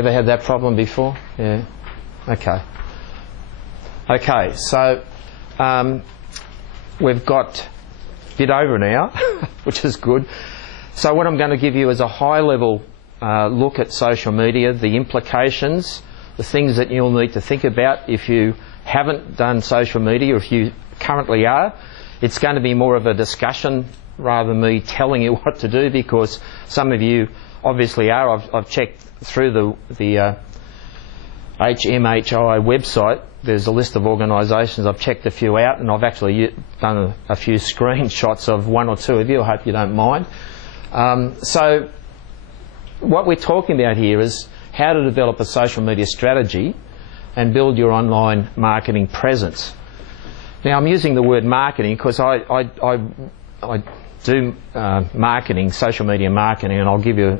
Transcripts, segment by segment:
Ever had that problem before? Yeah. Okay. Okay, so we've got a bit over an hour, which is good. So what I'm going to give you is a high-level look at social media, the implications, the things that you'll need to think about if you haven't done social media, or if you currently are. It's going to be more of a discussion rather than me telling you what to do, because some of you obviously are. I've checked through the HMHI website. There's a list of organisations. I've checked a few out, and I've actually done a few screenshots of one or two of you. I hope you don't mind. So what we're talking about here is how to develop a social media strategy and build your online marketing presence. Now, I'm using the word marketing because I do marketing, social media marketing, and I'll give you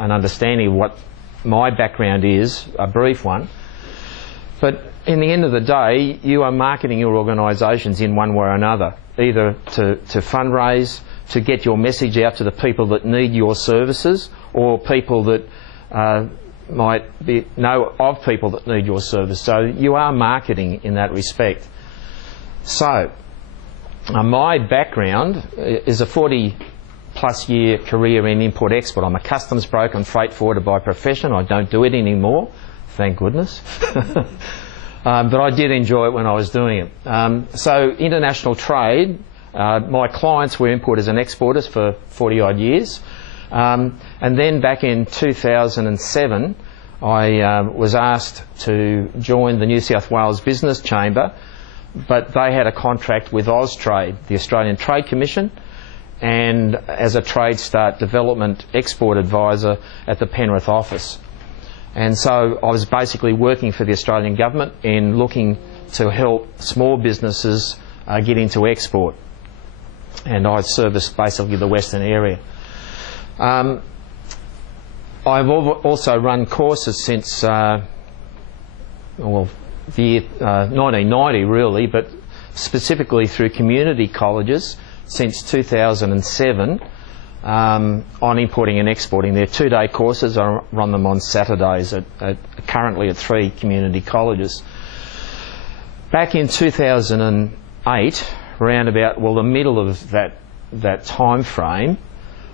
an understanding of what my background is, a brief one. But in the end of the day, you are marketing your organisations in one way or another, either to fundraise, to get your message out to the people that need your services, or people that might know of people that need your service. So you are marketing in that respect. So my background is a 40-plus year career in import-export. I'm a customs broker and freight forwarder by profession. I don't do it anymore, thank goodness. But I did enjoy it when I was doing it. So international trade, my clients were importers and exporters for 40-odd years. And then back in 2007, I was asked to join the New South Wales Business Chamber, but they had a contract with Austrade, the Australian Trade Commission, and as a Trade Start Development Export Advisor at the Penrith office. And so I was basically working for the Australian government in looking to help small businesses get into export. And I serviced basically the Western area. I've also run courses since, well, the year 1990 really, but specifically through community colleges since 2007 on importing and exporting. They're 2-day courses. I run them on Saturdays currently at 3 community colleges. Back in 2008, around about, well, the middle of that time frame,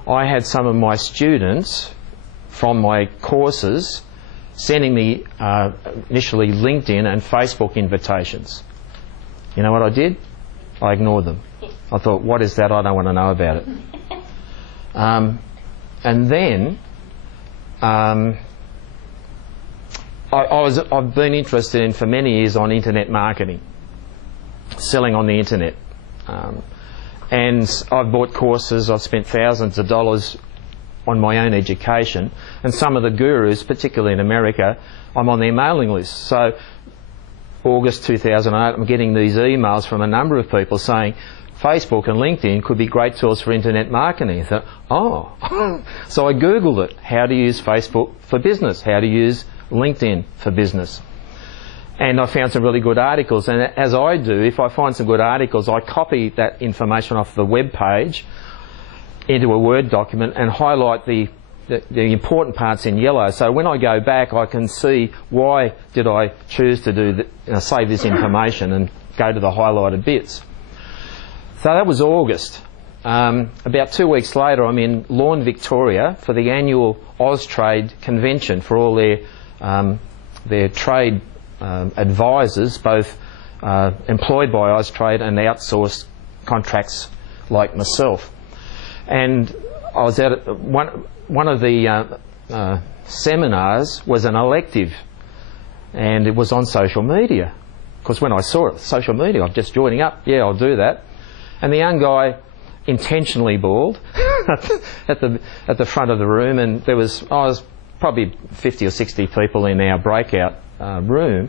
I had some of my students from my courses sending me initially LinkedIn and Facebook invitations. You know what I did? I ignored them. I thought, what is that? I don't want to know about it. And then I've been interested in for many years on internet marketing, selling on the internet. And I've bought courses, I've spent thousands of dollars on my own education, and some of the gurus, particularly in America, I'm on their mailing list. So August 2008, I'm getting these emails from a number of people saying Facebook and LinkedIn could be great tools for internet marketing. I thought, oh. So I Googled it, how to use Facebook for business, how to use LinkedIn for business. And I found some really good articles, and as I do, if I find some good articles, I copy that information off the web page into a Word document and highlight the important parts in yellow. So when I go back, I can see why did I choose to save this information and go to the highlighted bits. So that was August. About 2 weeks later, I'm in Lawn, Victoria for the annual Austrade convention for all their trade advisors, both employed by Austrade and outsourced contracts like myself. And I was at one of the seminars was an elective, and it was on social media. Because when I saw it, social media, I'm just joining up. Yeah, I'll do that. And the young guy, intentionally bald, at the front of the room, and I was probably 50 or 60 people in our breakout room.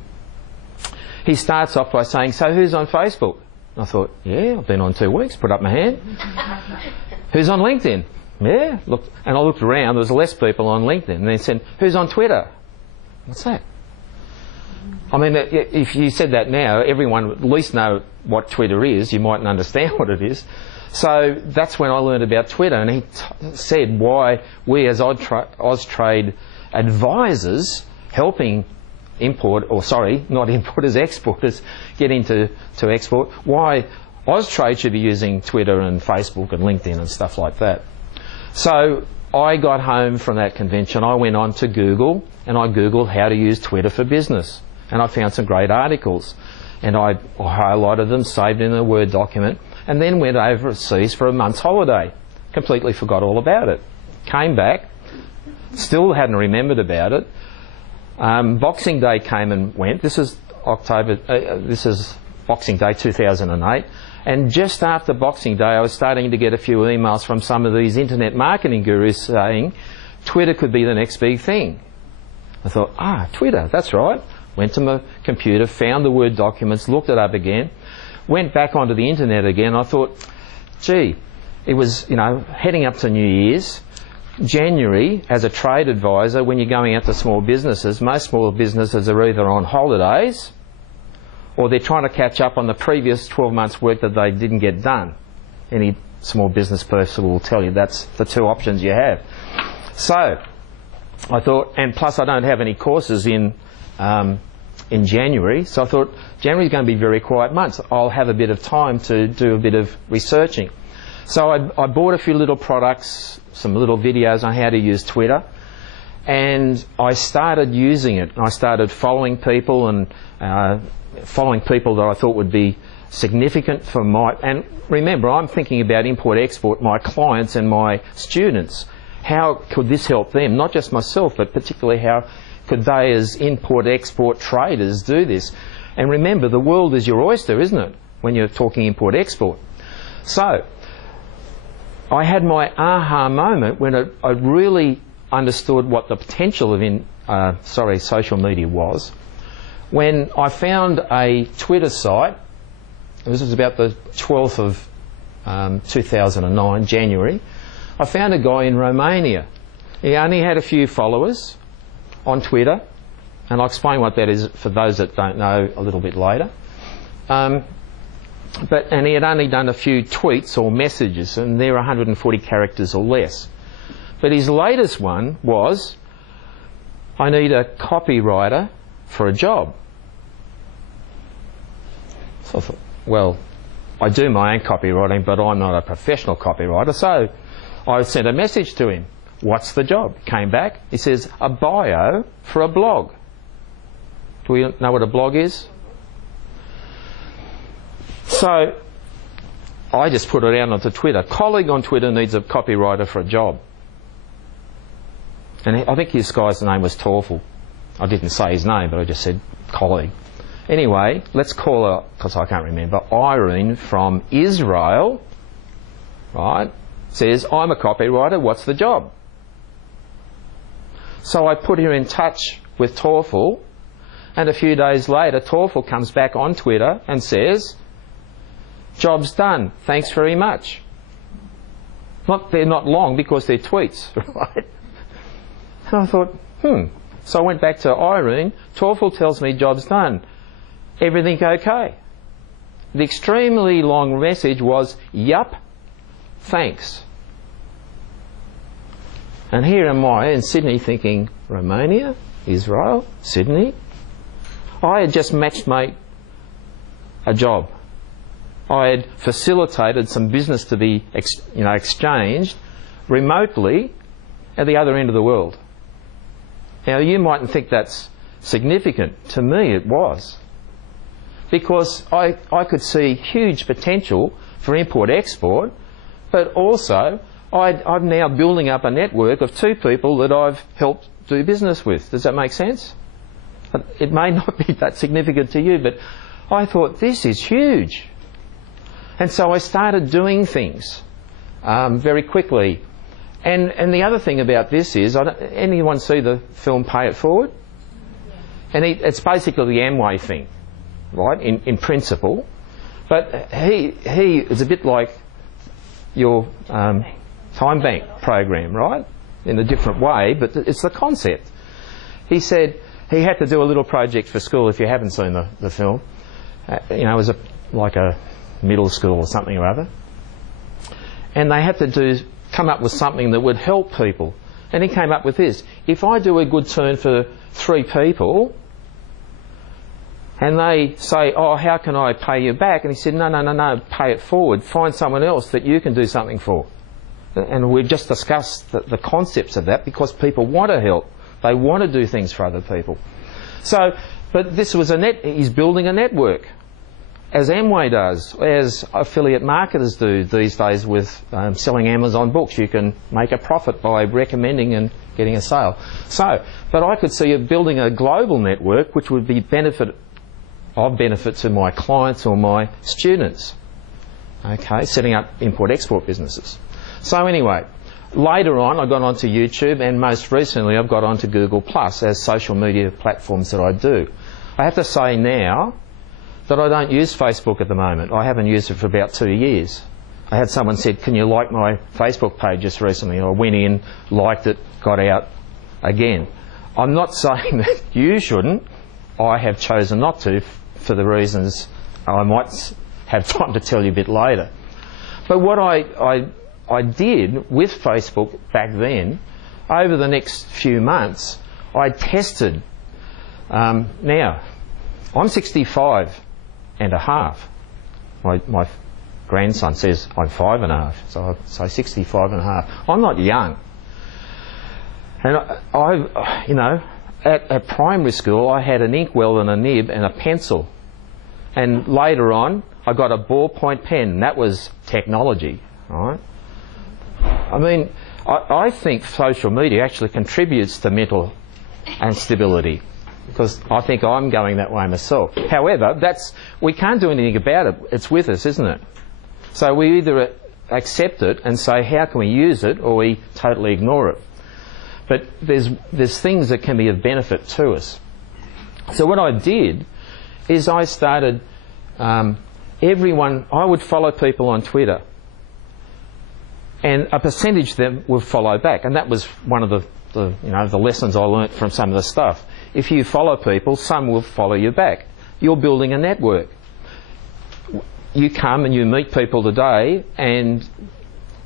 He starts off by saying, "So who's on Facebook?" I thought, yeah, I've been on 2 weeks, put up my hand. "Who's on LinkedIn?" Yeah, look, and I looked around, there was less people on LinkedIn. And they said, "Who's on Twitter?" What's that? I mean, if you said that now, everyone would at least know what Twitter is. You mightn't understand what it is. So that's when I learned about Twitter, and he said why we as Austrade advisors helping not importers, exporters get into export, why Austrade should be using Twitter and Facebook and LinkedIn and stuff like that. So I got home from that convention, I went on to Google and I Googled how to use Twitter for business, and I found some great articles, and I highlighted them, saved in a Word document, and then went overseas for a month's holiday. Completely forgot all about it. Came back, still hadn't remembered about it. Boxing Day came and went. This is Boxing Day 2008. And just after Boxing Day, I was starting to get a few emails from some of these internet marketing gurus saying Twitter could be the next big thing. I thought, Twitter, that's right. Went to my computer, found the Word documents, looked it up again, went back onto the internet again. I thought, gee, it was, heading up to New Year's. January, as a trade advisor, when you're going out to small businesses, most small businesses are either on holidays or they're trying to catch up on the previous 12 months' work that they didn't get done. Any small business person will tell you that's the two options you have. So I thought, and plus I don't have any courses in January, so I thought January's going to be a very quiet month. I'll have a bit of time to do a bit of researching. So I bought a few little products, some little videos on how to use Twitter, and I started using it. I started following people and following people that I thought would be significant for and remember, I'm thinking about import-export, my clients and my students. How could this help them? Not just myself, but particularly how could they as import-export traders do this? And remember, the world is your oyster, isn't it, when you're talking import-export? So I had my aha moment when I really understood what the potential of social media was, when I found a Twitter site. This was about the 12th of 2009, January. I found a guy in Romania. He only had a few followers on Twitter, and I'll explain what that is for those that don't know a little bit later. And he had only done a few tweets or messages, and they're 140 characters or less. But his latest one was, I need a copywriter for a job. So I thought, well, I do my own copywriting, but I'm not a professional copywriter, so I sent a message to him. What's the job? Came back, he says, a bio for a blog. Do we know what a blog is? So I just put it out onto Twitter. Colleague on Twitter needs a copywriter for a job. And I think this guy's name was Torfel. I didn't say his name, but I just said colleague. Anyway, let's call her, because I can't remember, Irene from Israel, right, says, I'm a copywriter, what's the job? So I put her in touch with Torfel, and a few days later, Torfel comes back on Twitter and says, job's done, thanks very much. They're not long because they're tweets, right? And I thought, So I went back to Irene. Torfel tells me job's done. Everything okay? The extremely long message was, yup, thanks. And here am I in Sydney thinking, Romania, Israel, Sydney. I had just matchmade a job. I had facilitated some business to be exchanged remotely at the other end of the world. Now you mightn't think that's significant. To me it was. Because I could see huge potential for import-export, but also I'm now building up a network of 2 people that I've helped do business with. Does that make sense? It may not be that significant to you, but I thought this is huge. And so I started doing things very quickly. And the other thing about this is, anyone see the film Pay It Forward? And it's basically the Amway thing, right, in principle. But he is a bit like your time bank program, right, in a different way, but it's the concept. He said he had to do a little project for school, if you haven't seen the film. It was like a middle school or something or other. And they had to come up with something that would help people. And he came up with this. If I do a good turn for 3 people, and they say, oh, how can I pay you back? And he said, no, pay it forward. Find someone else that you can do something for. And we've just discussed the concepts of that, because people want to help. They want to do things for other people. So, but this was he's building a network, as Amway does, as affiliate marketers do these days with selling Amazon books. You can make a profit by recommending and getting a sale. So, but I could see it building a global network which would be benefit to my clients or my students. Okay, setting up import-export businesses. So anyway, later on I got onto YouTube, and most recently I've got onto Google Plus as social media platforms that I do. I have to say now that I don't use Facebook at the moment. I haven't used it for about 2 years. I had someone said, can you like my Facebook page just recently? I went in, liked it, got out again. I'm not saying that you shouldn't. I have chosen not to for the reasons I might have time to tell you a bit later. But what I did with Facebook back then, over the next few months, I tested. Now, I'm 65 and a half. My grandson says I'm 5 and a half, so I say 65 and a half. I'm not young. And I you know, at primary school I had an inkwell and a nib and a pencil. And later on I got a ballpoint pen, and that was technology, right? I mean, I think social media actually contributes to mental instability, because I think I'm going that way myself. However, we can't do anything about it. It's with us, isn't it? So we either accept it and say, how can we use it, or we totally ignore it. But there's things that can be of benefit to us. So what I did is I started, I would follow people on Twitter, and a percentage of them will follow back. And that was one of the lessons I learnt from some of the stuff. If you follow people, some will follow you back. You're building a network. You come and you meet people today, and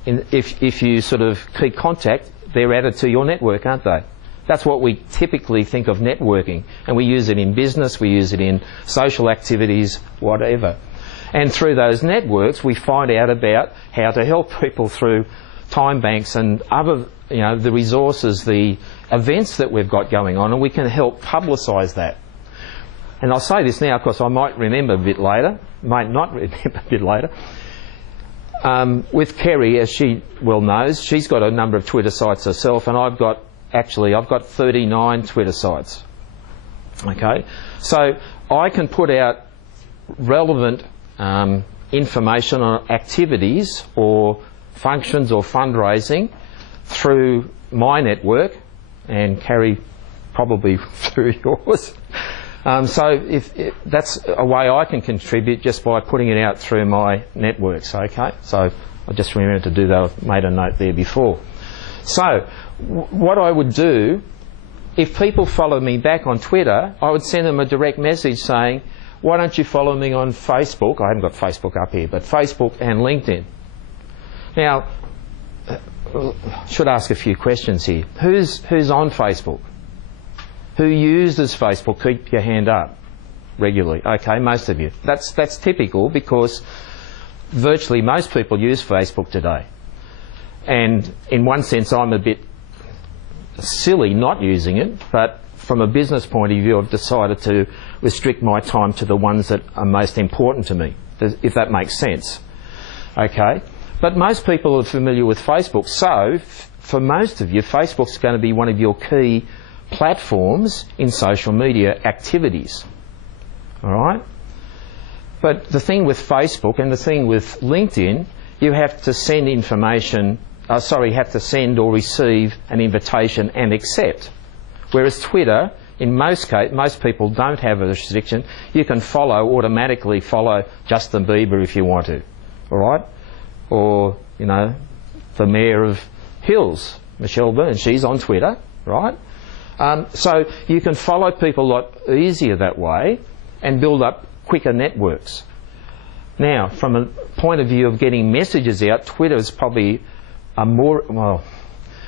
if you sort of keep contact, they're added to your network, aren't they? That's what we typically think of networking, and we use it in business, we use it in social activities, whatever. And through those networks we find out about how to help people through time banks and other, the resources, the events that we've got going on, and we can help publicise that. And I'll say this now because I might remember a bit later, might not remember a bit later. With Kerry, as she well knows, she's got a number of Twitter sites herself, and I've got 39 Twitter sites. Okay, so I can put out relevant information on activities or functions or fundraising through my network, and Kerry probably through yours. So that's a way I can contribute, just by putting it out through my networks. Okay, so I just remembered to do that. I've made a note there before. So what I would do, if people follow me back on Twitter, I would send them a direct message saying, why don't you follow me on Facebook? I haven't got Facebook up here, but Facebook and LinkedIn. Now, should ask a few questions here. Who's on Facebook? Who uses Facebook? Keep your hand up regularly. Okay, most of you. That's typical, because virtually most people use Facebook today. And in one sense I'm a bit silly not using it, but from a business point of view I've decided to restrict my time to the ones that are most important to me, if that makes sense. Okay, but most people are familiar with Facebook, so for most of you Facebook's going to be one of your key platforms in social media activities. Alright? But the thing with Facebook and the thing with LinkedIn, you have to send information, have to send or receive an invitation and accept. Whereas Twitter, in most cases, most people don't have a restriction. You can automatically follow Justin Bieber if you want to. Alright? Or, the Mayor of Hills, Michelle Byrne, she's on Twitter, right? So you can follow people a lot easier that way and build up quicker networks. Now, from a point of view of getting messages out, Twitter is probably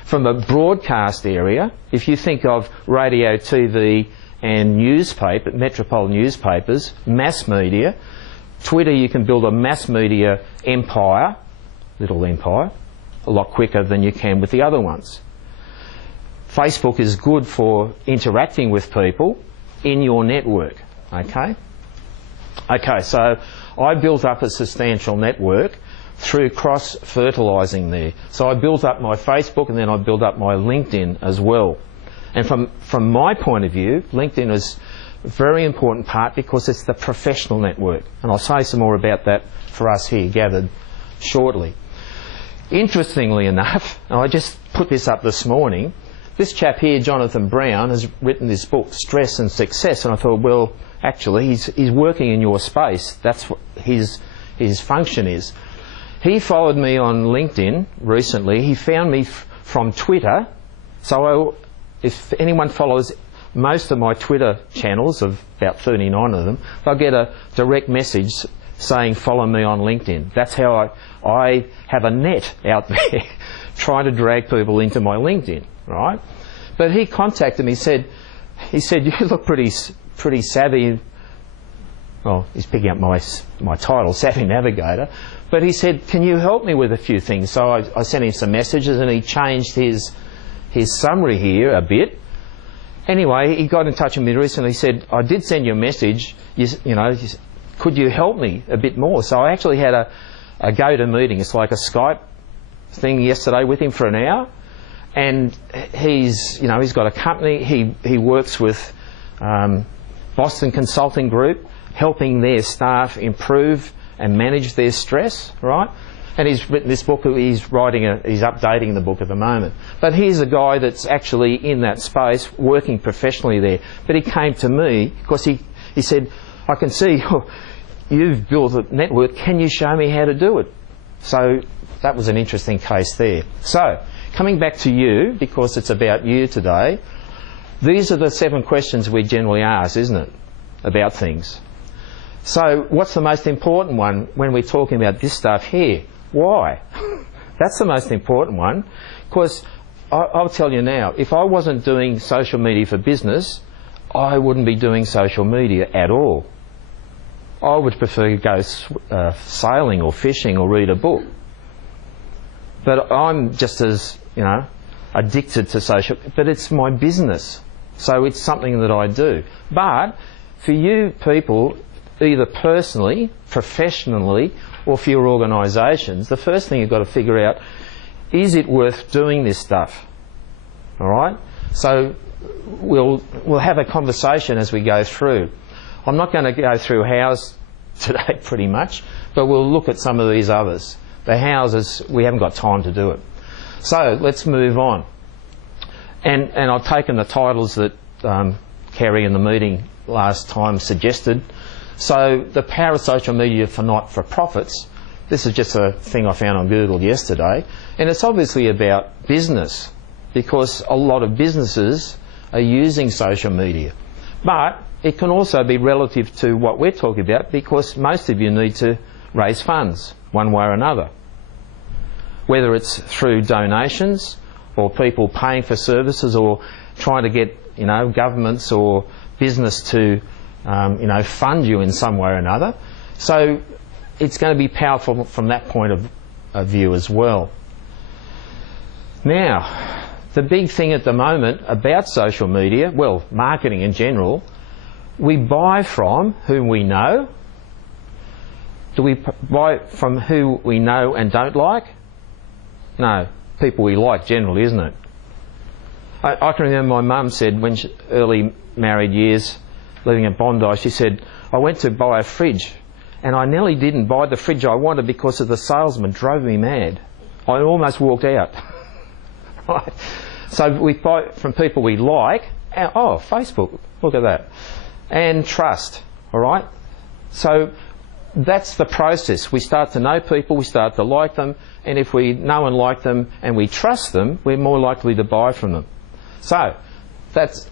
from a broadcast area, if you think of radio, TV and newspaper, metropolitan newspapers, mass media, Twitter, you can build a mass media empire, little empire, a lot quicker than you can with the other ones. Facebook is good for interacting with people in your network, okay? Okay, so I built up a substantial network through cross-fertilising there. So I built up my Facebook and then I built up my LinkedIn as well. And from my point of view, LinkedIn is a very important part because it's the professional network. And I'll say some more about that for us here gathered shortly. Interestingly enough, and I just put this up this morning, this chap here, Jonathan Brown, has written this book, Stress and Success, and I thought, well, actually, he's working in your space. That's what his function is. He followed me on LinkedIn recently. He found me from Twitter. So if anyone follows most of my Twitter channels, of about 39 of them, they'll get a direct message saying, follow me on LinkedIn. That's how I have a net out there trying to drag people into my LinkedIn, right? But he contacted me, he said, you look pretty savvy. Well, he's picking up my title, Savvy Navigator. But he said, can you help me with a few things? So I sent him some messages and he changed his summary here a bit. Anyway, he got in touch with me recently. He said, I did send you a message, could you help me a bit more? So I actually had a go-to meeting. It's like a Skype thing yesterday with him for an hour. And he's got a company. He works with Boston Consulting Group, helping their staff improve and manage their stress, right? And he's written this book. He's updating the book at the moment. But here's a guy that's actually in that space, working professionally there. But he came to me because he said, I can see you've built a network. Can you show me how to do it? So that was an interesting case there. So coming back to you, because it's about you today, these are the 7 questions we generally ask, isn't it, about things. So what's the most important one when we're talking about this stuff here? Why? That's the most important one, because I'll tell you now, if I wasn't doing social media for business, I wouldn't be doing social media at all. I would prefer to go sailing or fishing or read a book. But I'm just as, addicted to social, but it's my business. So it's something that I do. But for you people, either personally, professionally, or for your organisations, the first thing you've got to figure out, is it worth doing this stuff? All right? So we'll have a conversation as we go through. I'm not going to go through hows today pretty much, but we'll look at some of these others. The houses, we haven't got time to do it. So let's move on. And I've taken the titles that Kerry in the meeting last time suggested. So the power of social media for not-for-profits, this is just a thing I found on Google yesterday, and it's obviously about business because a lot of businesses are using social media. But it can also be relative to what we're talking about because most of you need to raise funds one way or another. Whether it's through donations or people paying for services or trying to get, governments or business to, fund you in some way or another. So it's going to be powerful from that point of view as well. Now, the big thing at the moment about social media, well, marketing in general, we buy from whom we know. Do we buy from who we know and don't like? No, people we like generally, isn't it? I can remember my mum said when early married years, living in Bondi, she said, I went to buy a fridge and I nearly didn't buy the fridge I wanted because of the salesman drove me mad. I almost walked out. Right? So we buy from people we like. Oh, Facebook, look at that. And trust, all right? So that's the process. We start to know people, we start to like them, and if we know and like them and we trust them, we're more likely to buy from them. So that's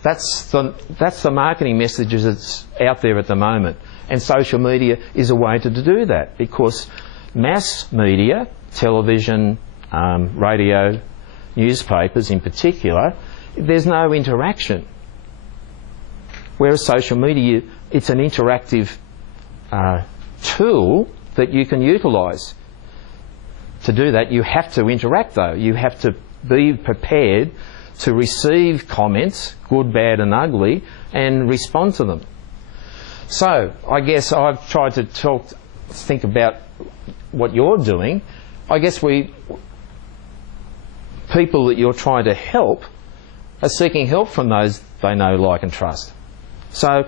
the marketing messages that's out there at the moment. And social media is a way to do that because mass media, television, radio, newspapers in particular, there's no interaction. Whereas social media, it's an interactive tool that you can utilise. To do that, you have to interact though. You have to be prepared to receive comments, good, bad and ugly, and respond to them. So, I guess I've tried to think about what you're doing. I guess people that you're trying to help are seeking help from those they know, like and trust. So,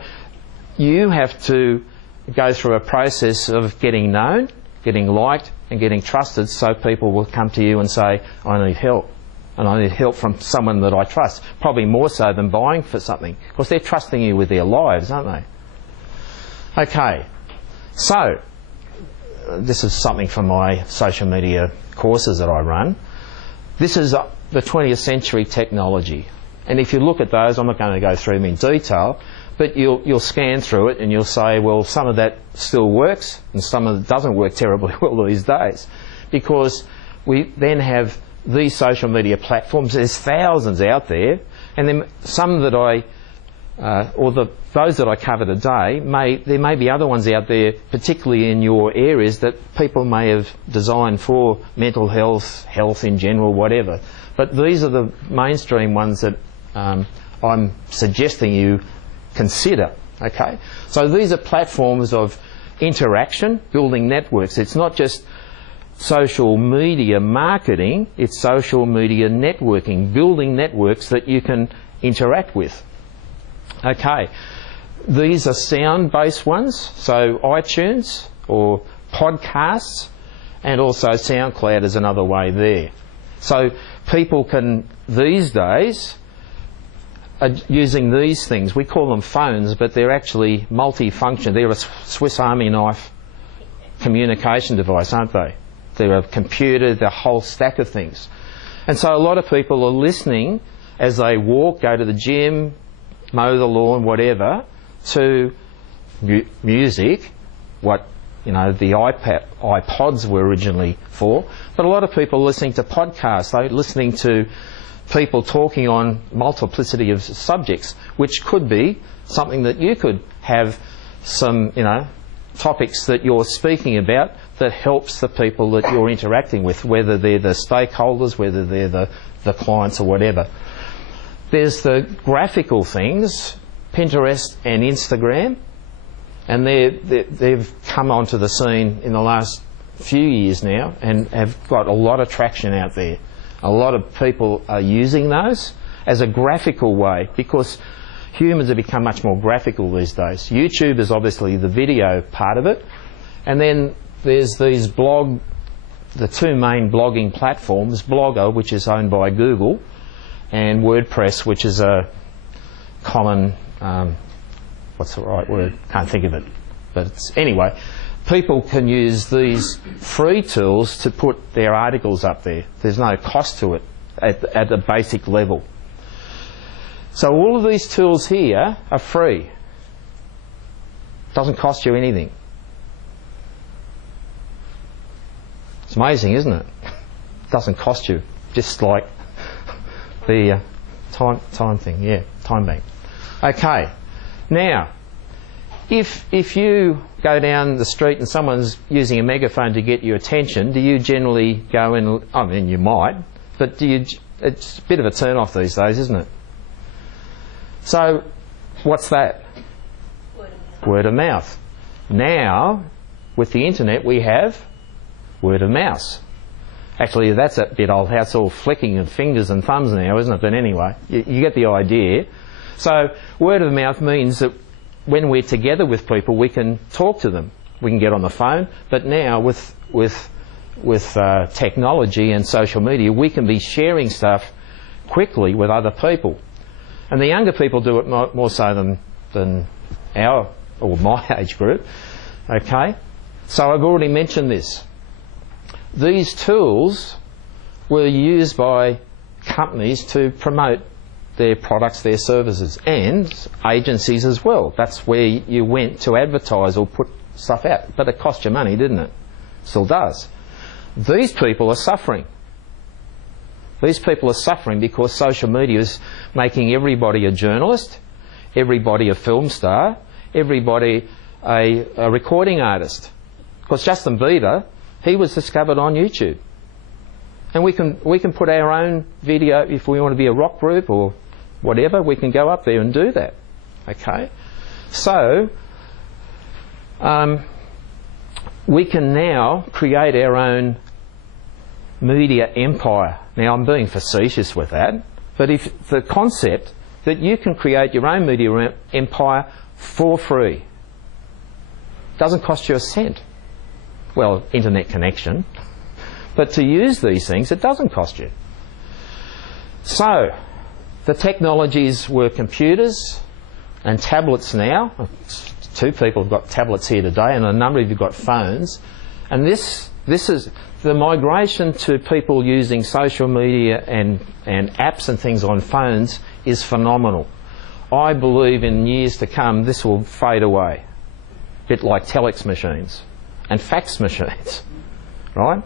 you have to go through a process of getting known, getting liked and getting trusted, so people will come to you and say, I need help. And I need help from someone that I trust. Probably more so than buying for something, because they're trusting you with their lives, aren't they? Okay, so this is something from my social media courses that I run. This is the 20th century technology. And if you look at those, I'm not going to go through them in detail, but you'll scan through it and you'll say, well, some of that still works and some of it doesn't work terribly well these days. Because we then have these social media platforms, there's thousands out there, and then some that those that I cover today, there may be other ones out there, particularly in your areas, that people may have designed for mental health, health in general, whatever. But these are the mainstream ones that I'm suggesting you consider. Okay, so these are platforms of interaction, building networks. It's not just social media marketing, it's social media networking, building networks that you can interact with. Okay, these are sound-based ones, so iTunes or podcasts, and also SoundCloud is another way there. So people can, these days, are using these things. We call them phones, but they're actually multi-function. They're a Swiss Army knife communication device, aren't they? They're a computer, the whole stack of things. And so a lot of people are listening as they walk, go to the gym, mow the lawn, whatever, to music, what the iPods were originally for. But a lot of people are listening to podcasts. They're listening to people talking on multiplicity of subjects, which could be something that you could have some, topics that you're speaking about that helps the people that you're interacting with, whether they're the stakeholders, whether they're the clients or whatever. There's the graphical things, Pinterest and Instagram, and they've come onto the scene in the last few years now and have got a lot of traction out there. A lot of people are using those as a graphical way because humans have become much more graphical these days. YouTube is obviously the video part of it, and then there's these the two main blogging platforms, Blogger, which is owned by Google, and WordPress, which is a common, what's the right word? Can't think of it. But anyway, people can use these free tools to put their articles up there. There's no cost to it at a basic level. So all of these tools here are free. Doesn't cost you anything. It's amazing, isn't it? Doesn't cost you. Just like the time thing, yeah, time bank. Okay, now, if you go down the street and someone's using a megaphone to get your attention, do you generally go in? I mean, you might, but it's a bit of a turn off these days, isn't it? So, what's that? Word of mouth. Word of mouth. Now, with the internet, we have word of mouse. Actually, that's a bit old. It's all flicking of fingers and thumbs now, isn't it? But anyway, you get the idea. So, word of mouth means that when we're together with people, we can talk to them. We can get on the phone. But now, with technology and social media, we can be sharing stuff quickly with other people. And the younger people do it more so than our or my age group. Okay? So I've already mentioned this. These tools were used by companies to promote their products, their services, and agencies as well. That's where you went to advertise or put stuff out. But it cost you money, didn't it? Still does. These people are suffering. These people are suffering because social media is making everybody a journalist, everybody a film star, everybody a recording artist. Because Justin Bieber, he was discovered on YouTube. And we can put our own video, if we want to be a rock group or whatever, we can go up there and do that. Okay? So, we can now create our own media empire. Now, I'm being facetious with that, but if the concept that you can create your own media empire for free, doesn't cost you a cent. Well, internet connection. But to use these things, it doesn't cost you. So, the technologies were computers and tablets now. 2 people have got tablets here today, and a number of you have got phones. And this is the migration to people using social media and apps and things on phones is phenomenal. I believe in years to come this will fade away. A bit like telex machines and fax machines, right?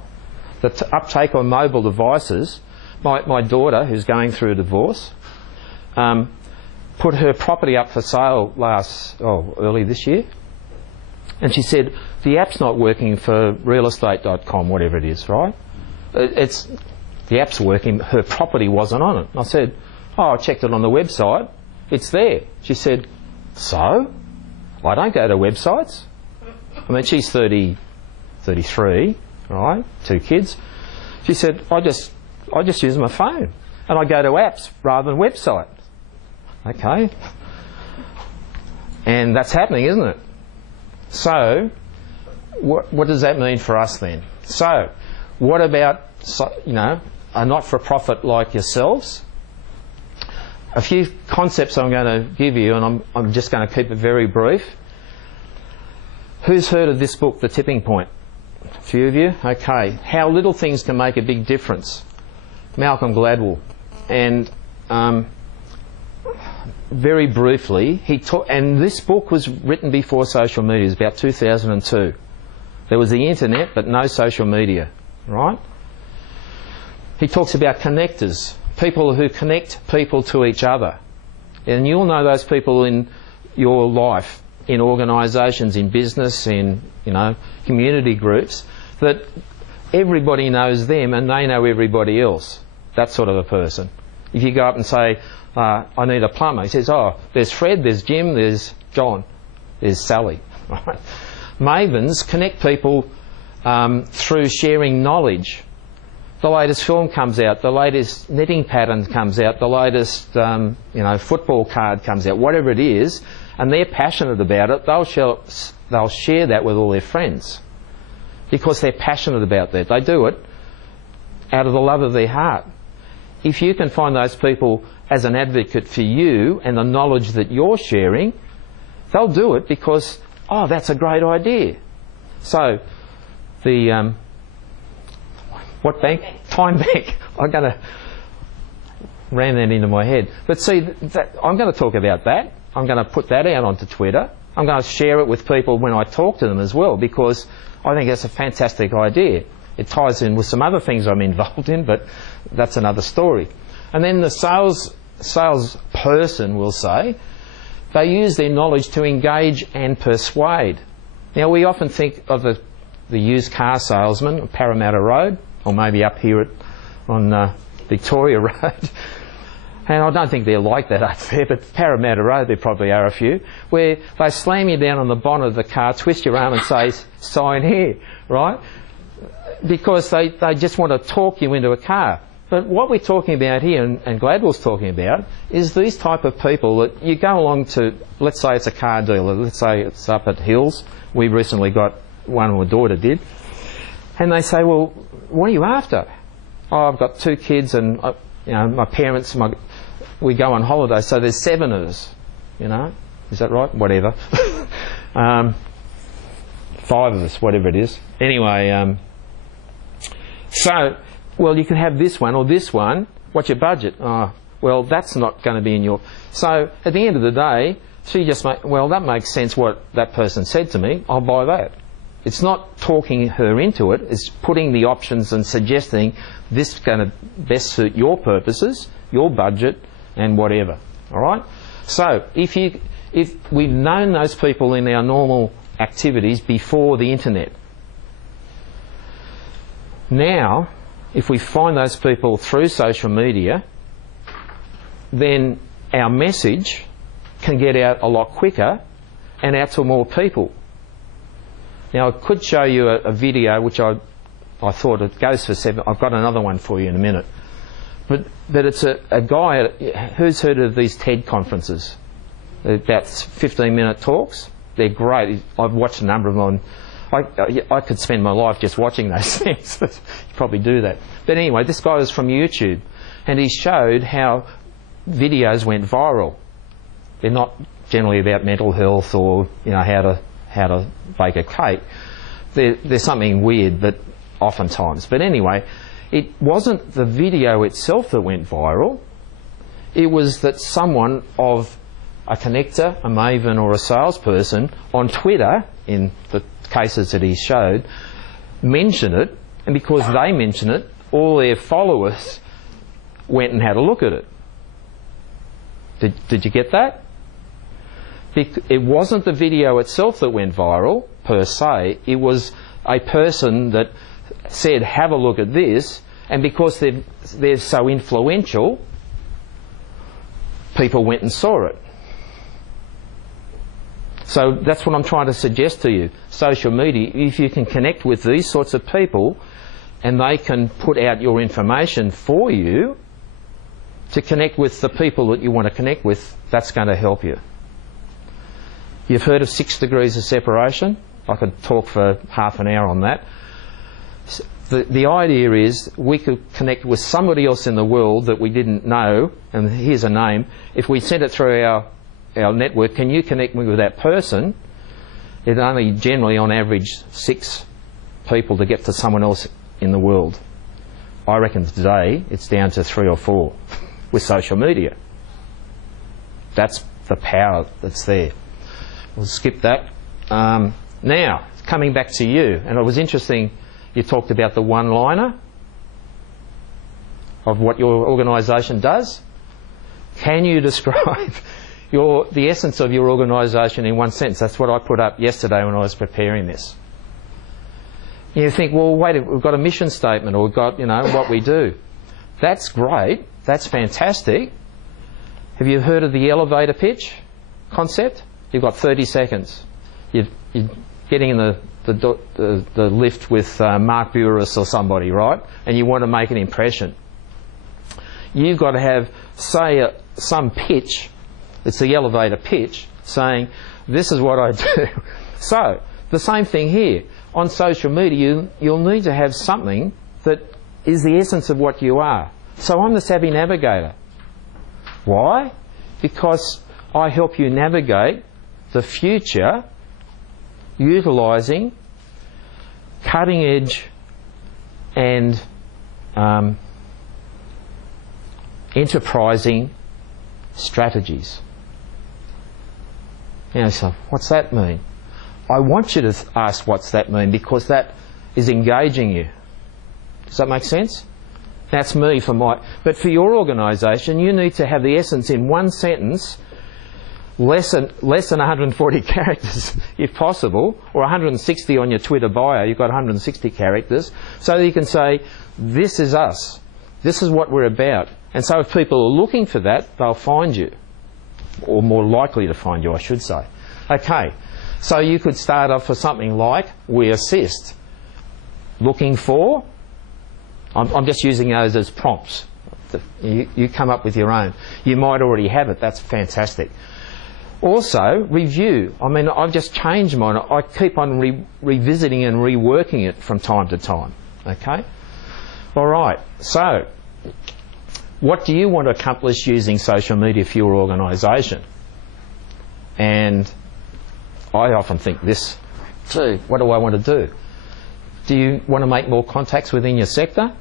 The uptake on mobile devices. My daughter, who's going through a divorce, put her property up for sale early this year, and she said the app's not working for realestate.com, whatever it is, right? The app's working, her property wasn't on it. I said, I checked it on the website, it's there. She said, so? I don't go to websites. I mean, she's 33, right? 2 kids. She said, I just use my phone and I go to apps rather than website. Okay. And that's happening, isn't it? So, what does that mean for us then? So, what about, a not-for-profit like yourselves? A few concepts I'm going to give you, and I'm just going to keep it very brief. Who's heard of this book, The Tipping Point? A few of you? Okay. How little things can make a big difference. Malcolm Gladwell. And very briefly, and this book was written before social media. It was about 2002. There was the internet, but no social media, right? He talks about connectors, people who connect people to each other. And you'll know those people in your life, in organisations, in business, in community groups, that everybody knows them and they know everybody else. That sort of a person. If you go up and say, I need a plumber, he says, there's Fred, there's Jim, there's John, there's Sally. Right? Mavens connect people through sharing knowledge. The latest film comes out, the latest knitting pattern comes out, the latest football card comes out, whatever it is, and they're passionate about it, they'll share that with all their friends because they're passionate about that. They do it out of the love of their heart. If you can find those people as an advocate for you and the knowledge that you're sharing, they'll do it because, that's a great idea. So, the what bank? Time Bank. I'm going to ram that into my head. But see, I'm going to talk about that. I'm going to put that out onto Twitter. I'm going to share it with people when I talk to them as well because I think that's a fantastic idea. It ties in with some other things I'm involved in, but that's another story. And then the sales person will say they use their knowledge to engage and persuade. Now, we often think of the used car salesman on Parramatta Road, or maybe up here on Victoria Road. And I don't think they're like that up there, but Parramatta Road there probably are a few, where they slam you down on the bonnet of the car, twist your arm and say, sign here, right? Because they just want to talk you into a car. But what we're talking about here, and Gladwell's talking about, is these type of people that you go along to, let's say it's a car dealer, let's say it's up at Hills. We recently got one, my daughter did. And they say, well, what are you after? I've got 2 kids and, my parents, we go on holiday, so there's 7 of us, Is that right? Whatever. 5 of us, whatever it is. Anyway, so, well, you can have this one or this one. What's your budget? Well, that's not going to be in your... So, at the end of the day, she just that makes sense what that person said to me. I'll buy that. It's not talking her into it, it's putting the options and suggesting this is going to best suit your purposes, your budget, and whatever. All right? So if we've known those people in our normal activities before the internet, now if we find those people through social media, then our message can get out a lot quicker and out to more people. Now I could show you a video which I thought it goes for 7. I've got another one for you in a minute. But it's a guy who's heard of these TED conferences? They're about 15-minute talks. They're great. I've watched a number of them on. I could spend my life just watching those things. You probably do that. But anyway, this guy was from YouTube, and he showed how videos went viral. They're not generally about mental health or how to bake a cake. There's something weird, but oftentimes. But anyway, it wasn't the video itself that went viral. It was that someone of a connector, a maven or a salesperson on Twitter, in the cases that he showed, mentioned it, and because they mentioned it, all their followers went and had a look at it. Did you get that? It wasn't the video itself that went viral, per se. It was a person that said, have a look at this, and because they're so influential, people went and saw it. So that's what I'm trying to suggest to you. Social media, if you can connect with these sorts of people and they can put out your information for you to connect with the people that you want to connect with, that's going to help you. You've heard of 6 degrees of separation? I could talk for half an hour on that. The idea is we could connect with somebody else in the world that we didn't know, and here's a name. If we sent it through our network, can you connect me with that person? It's only generally on average 6 people to get to someone else in the world. I reckon today it's down to 3 or 4 with social media. That's the power that's there. We'll skip that. Now, coming back to you, and it was interesting, you talked about the one-liner of what your organisation does. Can you describe the essence of your organisation in one sentence? That's what I put up yesterday when I was preparing this. You think, well, wait, we've got a mission statement, or we've got, what we do. That's great. That's fantastic. Have you heard of the elevator pitch concept? You've got 30 seconds. You're getting in the lift with Mark Burris or somebody, right? And you want to make an impression. You've got to have, say, some pitch. It's the elevator pitch, saying, this is what I do. So, the same thing here. On social media, you'll need to have something that is the essence of what you are. So I'm the Savvy Navigator. Why? Because I help you navigate the future utilising cutting edge and enterprising strategies. So what's that mean? I want you to ask what's that mean, because that is engaging you. Does that make sense? That's me but for your organisation, you need to have the essence in one sentence, less than 140 characters if possible, or 160 on your Twitter bio. You've got 160 characters, so that you can say, this is us, this is what we're about. And so if people are looking for that, they'll find you, or more likely to find you, I should say. Okay, so you could start off with something like, we assist. Looking for, I'm just using those as prompts. You come up with your own. You might already have it, that's fantastic. Also, review. I mean, I've just changed mine. I keep on revisiting and reworking it from time to time. Okay? All right, so what do you want to accomplish using social media for your organisation? And I often think this too. What do I want to do? Do you want to make more contacts within your sector?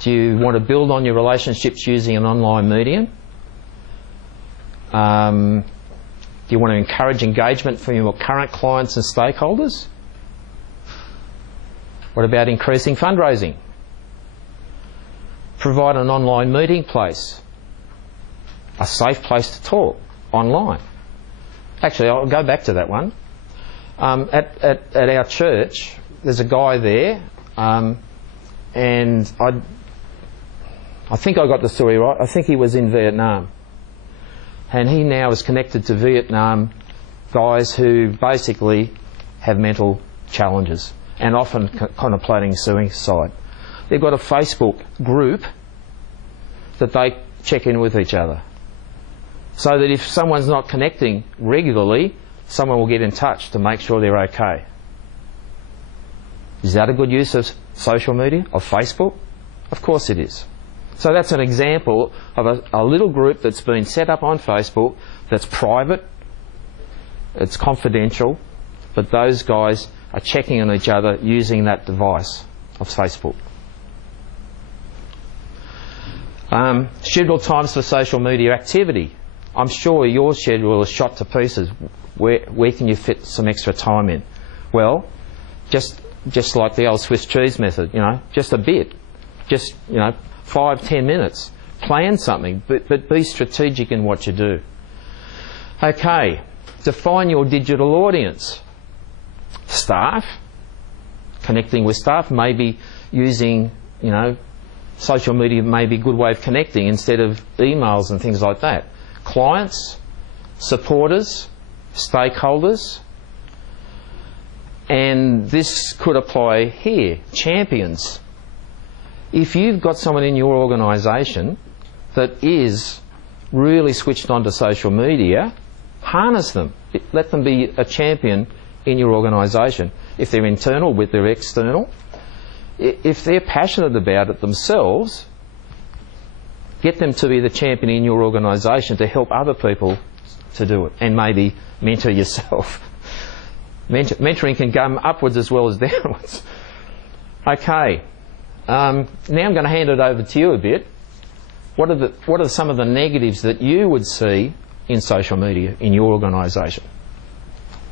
Do you want to build on your relationships using an online medium? Do you want to encourage engagement from your current clients and stakeholders? What about increasing fundraising? Provide an online meeting place, a safe place to talk online. Actually, I'll go back to that one. At our church, there's a guy there, and I think I got the story right. I think he was in Vietnam, and he now is connected to Vietnam guys who basically have mental challenges and often contemplating suicide. They've got a Facebook group that they check in with each other, so that if someone's not connecting regularly, someone will get in touch to make sure they're okay. Is that a good use of social media, of Facebook? Of course it is. So that's an example of a little group that's been set up on Facebook that's private, it's confidential, but those guys are checking on each other using that device of Facebook. Schedule times for social media activity. I'm sure your schedule is shot to pieces. Where can you fit some extra time in? Well, just like the old Swiss cheese method, just a bit. Just, 5-10 minutes. Plan something, but be strategic in what you do. Okay, define your digital audience. Staff, connecting with staff, maybe using, social media may be a good way of connecting instead of emails and things like that. Clients, supporters, stakeholders, and this could apply here, champions. If you've got someone in your organisation that is really switched on to social media, harness them. Let them be a champion in your organisation. If they're internal, with their external. If they're passionate about it themselves, get them to be the champion in your organisation to help other people to do it, and maybe mentor yourself. Mentoring can come upwards as well as downwards. Okay, now I'm going to hand it over to you a bit. What are some of the negatives that you would see in social media in your organisation?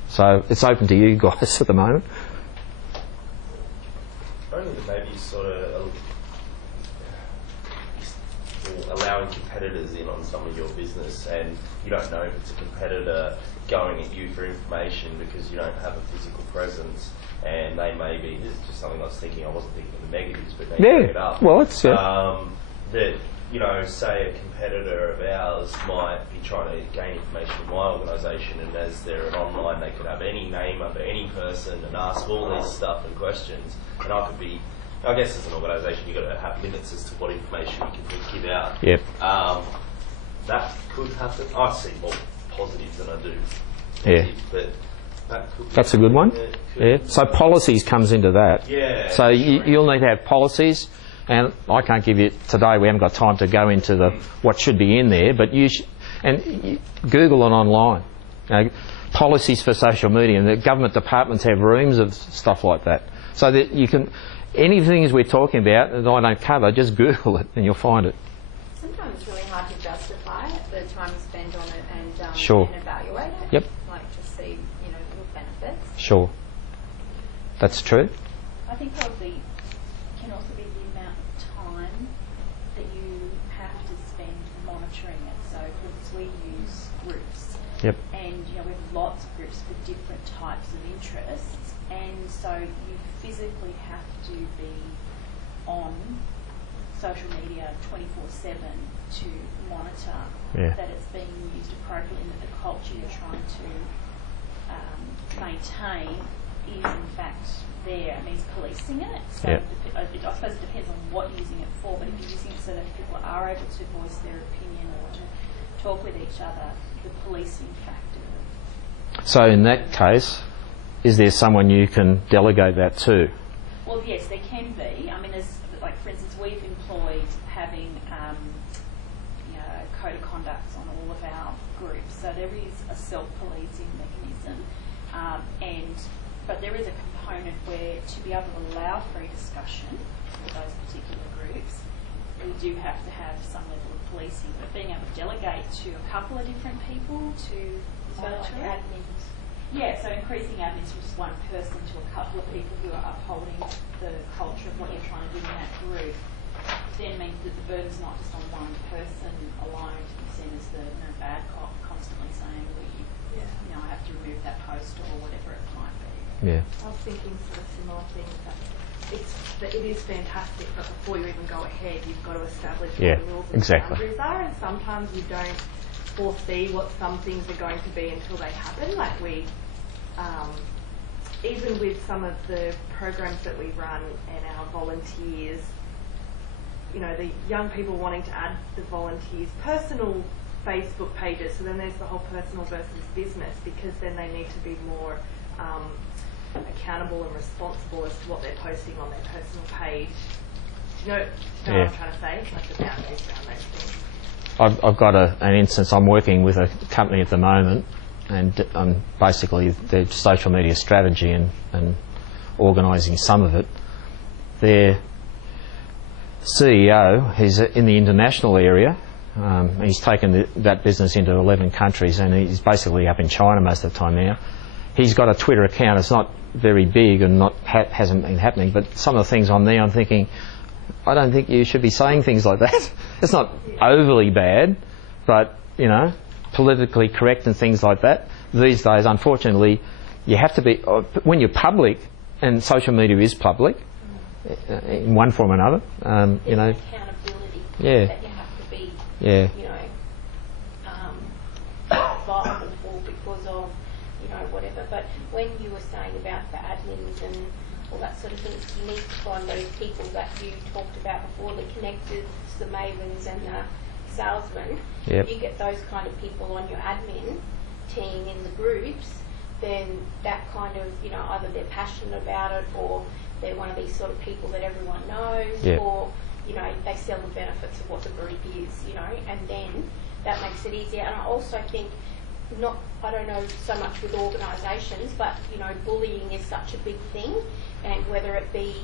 So it's open to you guys at the moment. Only maybe sort of allowing competitors in on some of your business, and you don't know if it's a competitor going at you for information because you don't have a physical presence, and they may be, this is just something I was thinking, I wasn't thinking of the negatives, but they bring it up. Well, it's that, say a competitor of ours might be trying to gain information from my organisation, and as they're online, they could have any name under any person and ask all this stuff and questions, and I guess as an organisation you've got to have limits as to what information you can give out. Yep. That could happen. I see more positives than I do. Yeah. But that could be. That's a good one. Yeah. So policies comes into that. Yeah. So you'll need to have policies, and I can't give you today. We haven't got time to go into what should be in there. But Google and online, policies for social media, and the government departments have rooms of stuff like that. So that you can, anything we're talking about that I don't cover, just Google it and you'll find it. Sometimes it's really hard to justify it, the time you spend on it, and Sure. and evaluate it. Yep. Like to see, the benefits. Sure. That's true. I think probably can also be the amount of time that you have to spend monitoring it. So, for instance, we use groups. Yep. And, we have lots of groups for different types of interests. And so you physically have to be on social media 24/7 to monitor that it's being used appropriately, and that the culture you're trying to maintain is in fact there. It means policing it. So I suppose it depends on what you're using it for, but if you're using it so that people are able to voice their opinion or to talk with each other, the policing factor. So in that case, is there someone you can delegate that to? Well, yes, there can be. I mean, for instance, we've employed having code of conduct on all of our groups, so there is a self-policing mechanism, but there is a component where to be able to allow free discussion for those particular groups, we do have to have some level of policing. But being able to delegate to a couple of different people to monitor it. Yeah, so increasing admins from just one person to a couple of people who are upholding the culture of what you're trying to do in that group then means that the burden's not just on one person alone to be seen as the bad cop constantly saying, well, I have to remove that post or whatever it might be. Yeah. I was thinking sort of similar things. That it is fantastic, but before you even go ahead, you've got to establish what the rules and boundaries are, and sometimes you don't foresee what some things are going to be until they happen. Like even with some of the programs that we run and our volunteers, the young people wanting to add the volunteers' personal Facebook pages, so then there's the whole personal versus business, because then they need to be more accountable and responsible as to what they're posting on their personal page. Do you know what I'm trying to say? Like the boundaries around those things. I've got an instance. I'm working with a company at the moment, and I'm basically their social media strategy and organising some of it. Their CEO, he's in the international area. He's taken that business into 11 countries, and he's basically up in China most of the time now. He's got a Twitter account. It's not very big and hasn't been happening, but some of the things on there, I'm thinking, I don't think you should be saying things like that. It's not overly bad, but, politically correct and things like that. These days, unfortunately, you have to be, when you're public, and social media is public, in one form or another, accountability that you have to be, viable for because of, whatever. But when you were saying about the admins and all that sort of thing, you need to find those people that you talked about before, the connectors, the mavens and the salesmen. If you get those kind of people on your admin team in the groups, then that kind of, either they're passionate about it or they're one of these sort of people that everyone knows or, they sell the benefits of what the group is, and then that makes it easier. And I also think, I don't know so much with organisations, but, bullying is such a big thing, and whether it be,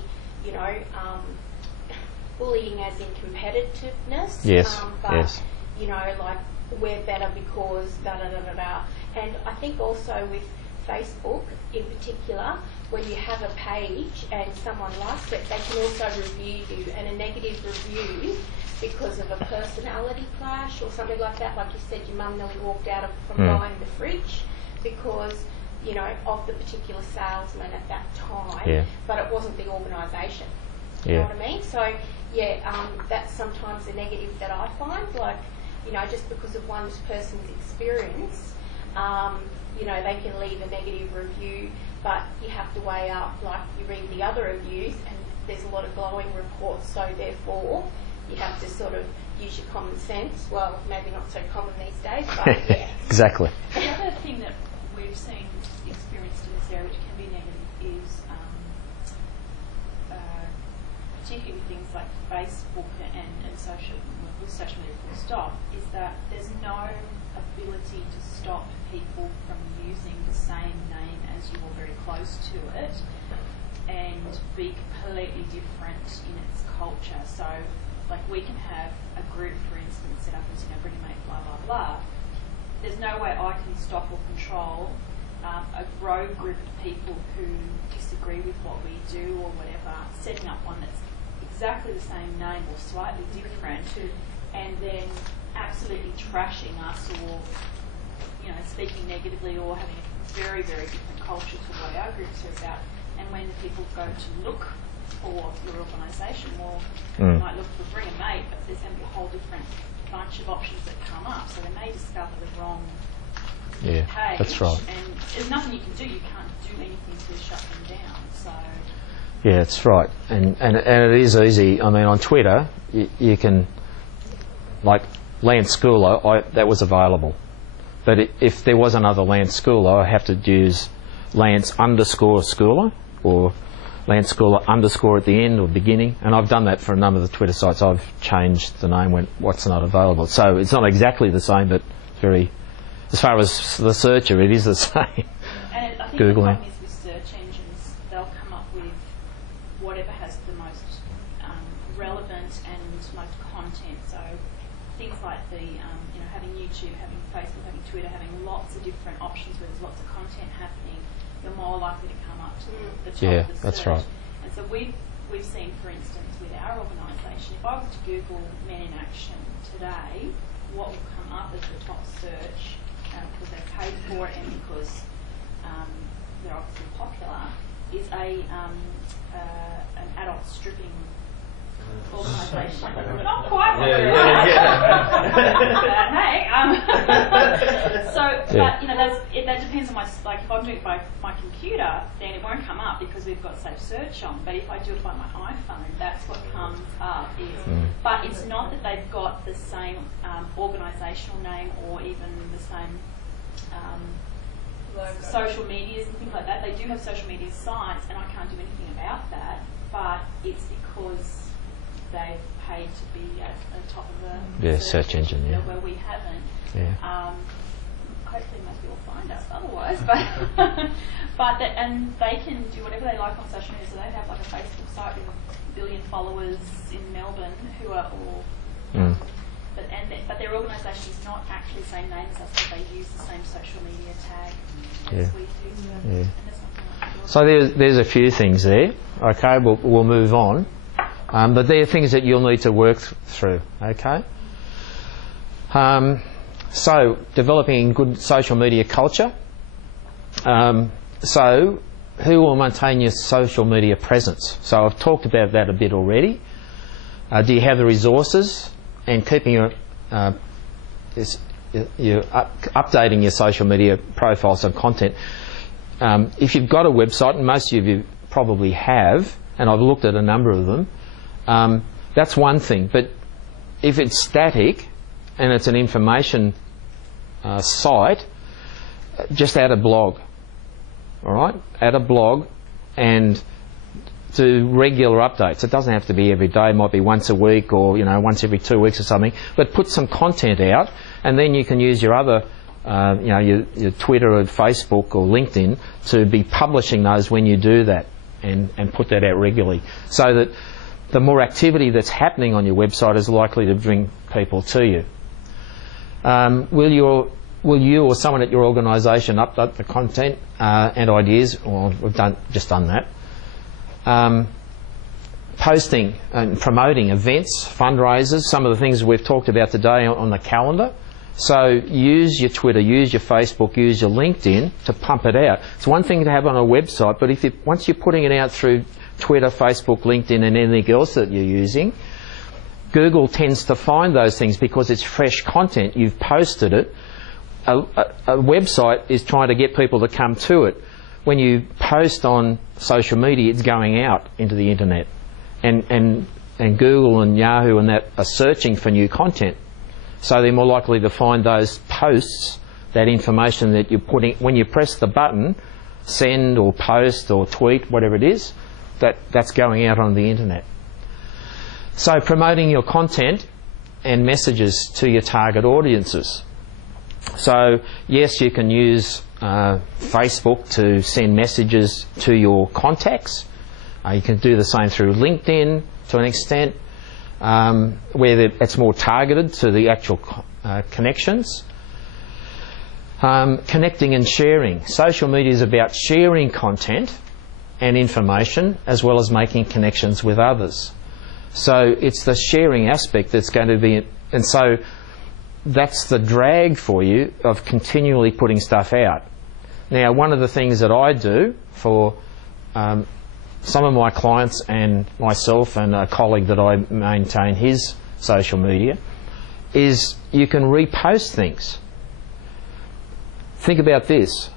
bullying as in competitiveness, but, like we're better because da-da-da-da-da. And I think also with Facebook in particular, when you have a page and someone likes it, they can also review you, and a negative review because of a personality clash or something like that. Like you said, your mum nearly walked out from buying the fridge because, of the particular salesman at that time, but it wasn't the organisation. You know what I mean? So, that's sometimes a negative that I find. Like, just because of one person's experience, they can leave a negative review, but you have to weigh up, like you read the other reviews and there's a lot of glowing reports, so therefore you have to sort of use your common sense. Well, maybe not so common these days, but Exactly. The other thing that we've seen experienced in this area which can be negative is particularly with things like Facebook and social media full stop, is that there's no ability to stop people from using the same name as you or very close to it and be completely different in its culture. So, like, we can have a group, for instance, set up as, bring a mate, blah, blah, blah. There's no way I can stop or control a rogue group of people who disagree with what we do or whatever, setting up one that's exactly the same name or slightly different, and then absolutely trashing us or, speaking negatively or having a very, very different culture to what our groups are about. And when people go to look for your organisation, they might look for bring a mate, but there's going to be a whole different bunch of options that come up, so they may discover the wrong page. That's right. And there's nothing you can do. You can't do anything to shut them down. So. Yeah, that's right. And it is easy. I mean, on Twitter, you can, like Lance Scoular, that was available. But if there was another Lance Scoular, I have to use Lance_Scoular or Lance Scoular_ at the end or beginning. And I've done that for a number of the Twitter sites. I've changed the name when what's not available. So it's not exactly the same, but very, as far as the searcher, it is the same. And I think Googling. the problem is with search engines, they'll come up with whatever has the most relevant and most content. So things like the having YouTube, having Facebook, having Twitter, having lots of different options where there's lots of content happening, you're more likely to come up to the top of the search. That's right. And so we've seen, for instance, with our organisation, if I was to Google Men in Action today, what will come up as the top search, because they've paid for it and because they're obviously popular, is an adult stripping organisation. Not quite what we're but that depends on if I'm doing it by my computer, then it won't come up because we've got safe search on. But if I do it by my iPhone, that's what comes up. But it's not that they've got the same organisational name or even the same social medias and things like that. They do have social media sites, and I can't do anything about that. But it's because they've paid to be at the top of the search engine, where we haven't. Hopefully most people find us otherwise, and they can do whatever they like on social media. So they have like a Facebook site with 1 billion followers in Melbourne who are all but their organisation is not actually the same name as us, but they use the same social media tag as we do. And there's nothing like so there's a few things there. Okay, we'll move on. But they're things that you'll need to work through, okay? So, developing good social media culture. So, who will maintain your social media presence? So, I've talked about that a bit already. Do you have the resources? And keeping updating your social media profiles and content. If you've got a website, and most of you probably have, and I've looked at a number of them, that's one thing. But if it's static and it's an information site, just add a blog. All right, add a blog and do regular updates. It doesn't have to be every day. It might be once a week or once every 2 weeks or something. But put some content out, and then you can use your other, your Twitter or Facebook or LinkedIn to be publishing those when you do that, and put that out regularly, so that the more activity that's happening on your website is likely to bring people to you. Will you or someone at your organisation update the content and ideas? Well, we've just done that. Posting and promoting events, fundraisers, some of the things we've talked about today on the calendar. So use your Twitter, use your Facebook, use your LinkedIn to pump it out. It's one thing to have on a website, but once you're putting it out through Twitter, Facebook, LinkedIn and anything else that you're using, Google tends to find those things because it's fresh content. You've posted it. A website is trying to get people to come to it. When you post on social media, it's going out into the internet. And Google and Yahoo and that are searching for new content. So they're more likely to find those posts, that information that you're putting, when you press the button, send or post or tweet, whatever it is, that's going out on the internet. So promoting your content and messages to your target audiences. So yes, you can use Facebook to send messages to your contacts. You can do the same through LinkedIn to an extent, where it's more targeted to the actual connections. Connecting and sharing. Social media is about sharing content and information as well as making connections with others. So it's the sharing aspect that's going to be, and so that's the drag for you of continually putting stuff out. Now, one of the things that I do for some of my clients and myself and a colleague that I maintain his social media is you can repost things. Think about this.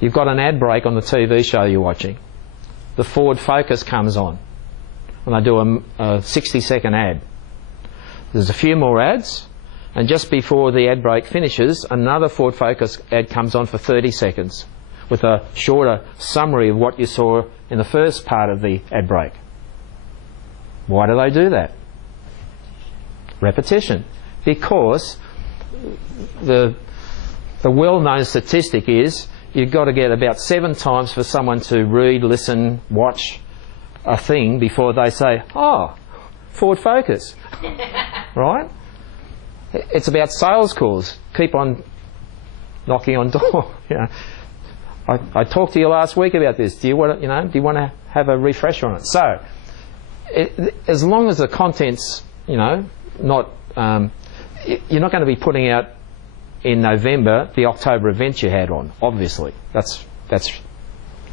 You've got an ad break on the TV show you're watching. The forward focus comes on and they do a 60-second ad. There's a few more ads, and just before the ad break finishes, another forward focus ad comes on for 30 seconds with a shorter summary of what you saw in the first part of the ad break. Why do they do that? Repetition. Because the well-known statistic is you've got to get about 7 times for someone to read, listen, watch a thing before they say, oh, forward focus. Right? It's about sales calls. Keep on knocking on door. You know, I talked to you last week about this. Do you want to have a refresher on it? So, as long as the content's not you're not going to be putting out in November the October events you had on. Obviously, that's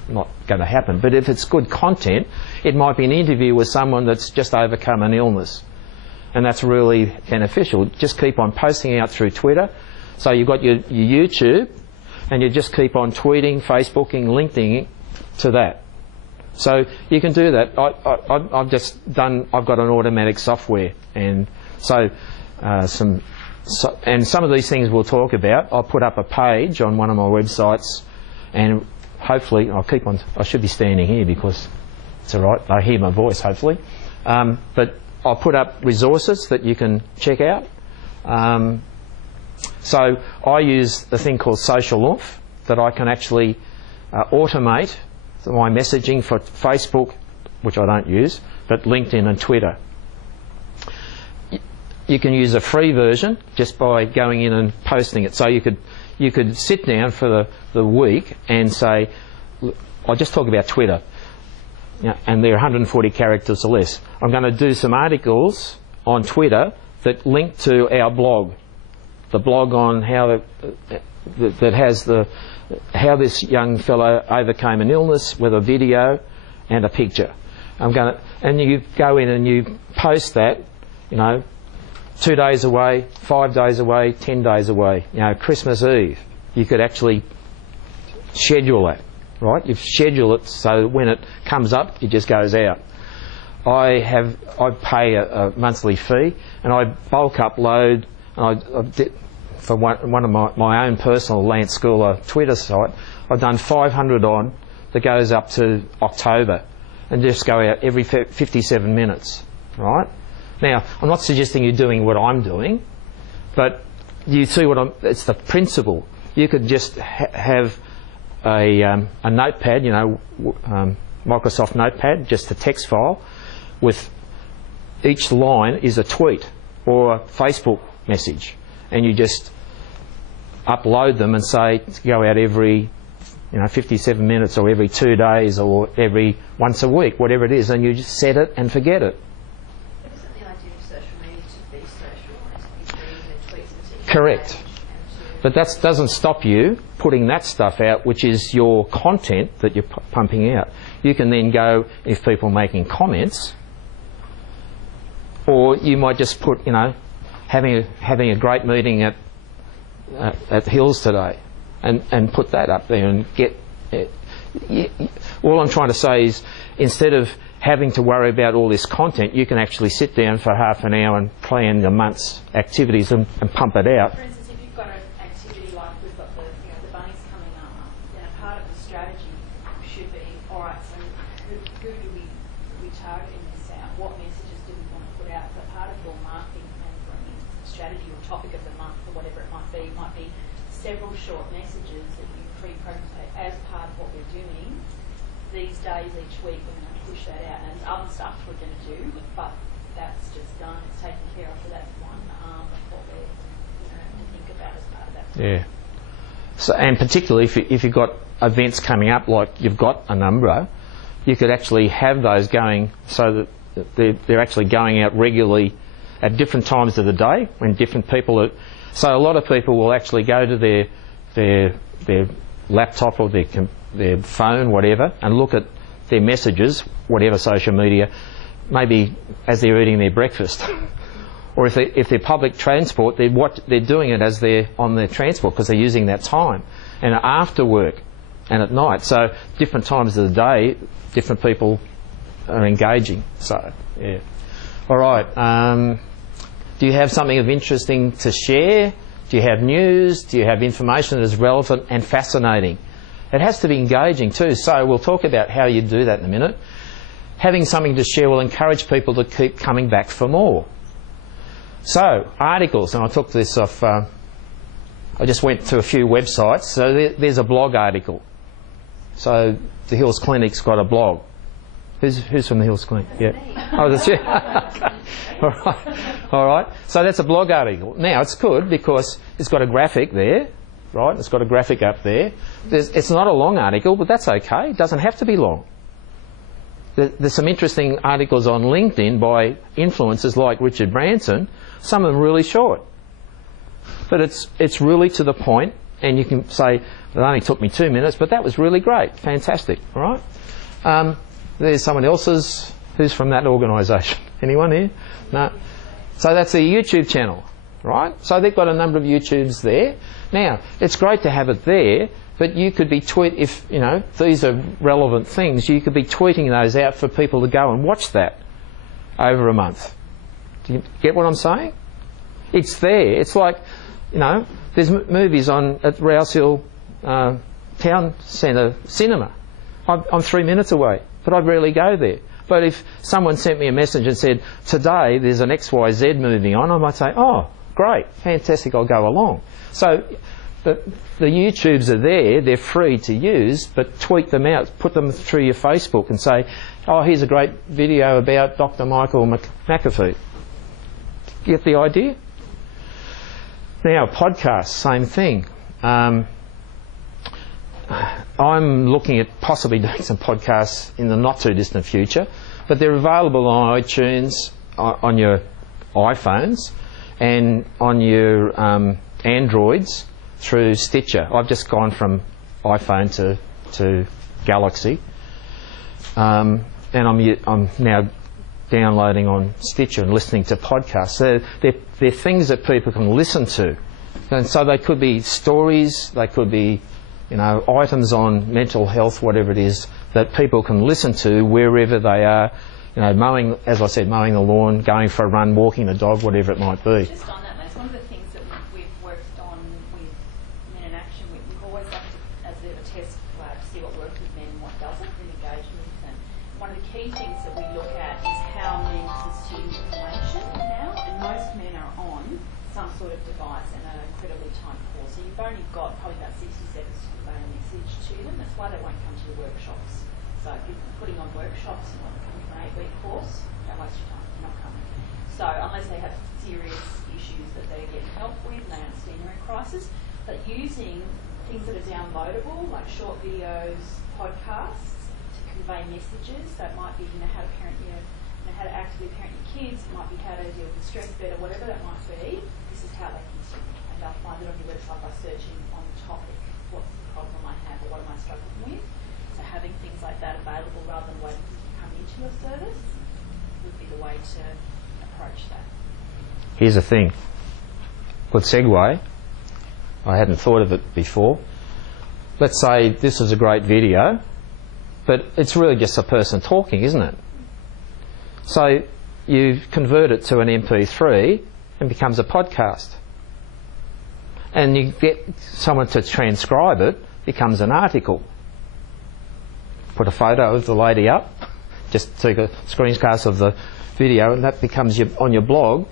not going to happen. But if it's good content, it might be an interview with someone that's just overcome an illness, and that's really beneficial. Just keep on posting out through Twitter. So you've got your YouTube, and you just keep on tweeting, Facebooking, LinkedIn to that. So you can do that. I've got an automatic software, and so some of these things we'll talk about. I'll put up a page on one of my websites, and hopefully I should be standing here because it's all right. I hear my voice, hopefully. But I'll put up resources that you can check out. So I use a thing called Social Oomph that I can actually automate my messaging for Facebook, which I don't use, but LinkedIn and Twitter. You can use a free version just by going in and posting it. So you could sit down for the week and say, I'll just talk about Twitter, and they're 140 characters or less. I'm going to do some articles on Twitter that link to our blog, the blog on how that has how this young fellow overcame an illness with a video and a picture. And you go in and you post that, 2 days away, 5 days away, 10 days away. Christmas Eve, you could actually schedule that, right? You schedule it so when it comes up, it just goes out. I pay a monthly fee, and I bulk upload. For one of my own personal Lance Scoular Twitter site, I've done 500 on that goes up to October, and just go out every 57 minutes, right? Now, I'm not suggesting you're doing what I'm doing, but you see it's the principle. You could just have a notepad, Microsoft Notepad, just a text file, with each line is a tweet or a Facebook message, and you just upload them and say go out every 57 minutes or every 2 days or every once a week, whatever it is, and you just set it and forget it. Isn't the idea of social media to be social and to be reading the tweets and to Correct. But that doesn't stop you putting that stuff out, which is your content that you're pumping out. You can then go, if people are making comments, or you might just put, having a great meeting at Hills today, and put that up there and get. All I'm trying to say is, instead of having to worry about all this content, you can actually sit down for half an hour and plan your month's activities and pump it out. For instance, if you've got an activity like we've got the bunnies coming up, then a part of the strategy should be, all right, so who do we target in this out? What messages do we want to put out? So part of your marketing plan for any strategy or topic of the month or whatever it might be several short messages that you pre-program as part of what we're doing. These days each week we're going to push that out, and there's other stuff we're going to do, but that's just done, it's taken care of. So that's one arm of what we're to think about as part of that. Yeah. So, and particularly if you've got events coming up, like you've got a number, you could actually have those going so that they're actually going out regularly at different times of the day when different people are. So a lot of people will actually go to their laptop or their phone, whatever, and look at their messages, whatever social media, maybe as they're eating their breakfast. Or if they're public transport, they're doing it as they're on their transport because they're using that time. And after work and at night. So different times of the day, different people are engaging. So, yeah. All right. Do you have something of interesting to share? Do you have news? Do you have information that is relevant and fascinating? It has to be engaging too, so we'll talk about how you do that in a minute. Having something to share will encourage people to keep coming back for more. So, articles, and I took this off, I just went to a few websites. So there's a blog article. So the Hills Clinic's got a blog. Who's from the Hills Clinic? Yeah. Oh, that's you. All right. So that's a blog article. Now it's good because it's got a graphic there, right? It's got a graphic up there. It's not a long article, but that's okay. It doesn't have to be long. There's some interesting articles on LinkedIn by influencers like Richard Branson. Some of them really short, but it's really to the point, and you can say it only took me 2 minutes, but that was really great, fantastic. All right. There's someone else's who's from that organisation. Anyone here? No. So that's a YouTube channel, right? So they've got a number of YouTubes there. Now it's great to have it there. But you could be if you know these are relevant things, you could be tweeting those out for people to go and watch that over a month. Do you get what I'm saying? It's there. It's like, you know, there's movies on at Rouse Hill Town Centre Cinema. I'm 3 minutes away, but I'd rarely go there. But if someone sent me a message and said, today there's an XYZ movie on, I might say, oh, great, fantastic, I'll go along. So the YouTubes are there, they're free to use, but tweet them out, put them through your Facebook and say, oh, here's a great video about Dr. Michael McAfee. Get the idea? Now, podcasts, same thing. I'm looking at possibly doing some podcasts in the not too distant future, but they're available on iTunes, on your iPhones, and on your Androids through Stitcher. I've just gone from iPhone to Galaxy, and I'm now downloading on Stitcher and listening to podcasts. They're things that people can listen to, and so they could be stories, they could be, you know, items on mental health, whatever it is, that people can listen to wherever they are. You know, mowing, as I said, mowing the lawn, going for a run, walking the dog, whatever it might be. Just on that, it's one of the things that we've worked on with Men in Action. We've always liked to, as a bit of a test lab, to see what works with men and what doesn't, and engage with them. One of the key things that we look at is how men consume information now, and most men are on some sort of device and an incredibly tight core. So you've only got probably about 60 seconds to convey a message to them. That's why they won't come to your workshops. So if you're putting on workshops and want to come to an 8-week course, don't waste your time, you're not coming. So unless they have serious issues that they're getting help with and they understand you're in crisis, but using things that are downloadable, like short videos, podcasts, to convey messages. So it might be, you know, how to parent how to actively parent your kids, it might be how to deal with stress better, whatever that might be. This is how they consume it. And they'll find it on your website by searching on the topic, what's the problem I have or what am I struggling with. So having things like that available rather than waiting for you to come into your service would be the way to approach that. Here's the thing. Good segue. I hadn't thought of it before. Let's say this is a great video, but it's really just a person talking, isn't it? So you convert it to an MP3 and it becomes a podcast. And you get someone to transcribe it, becomes an article. Put a photo of the lady up, just take a screencast of the video, and that becomes on your blog.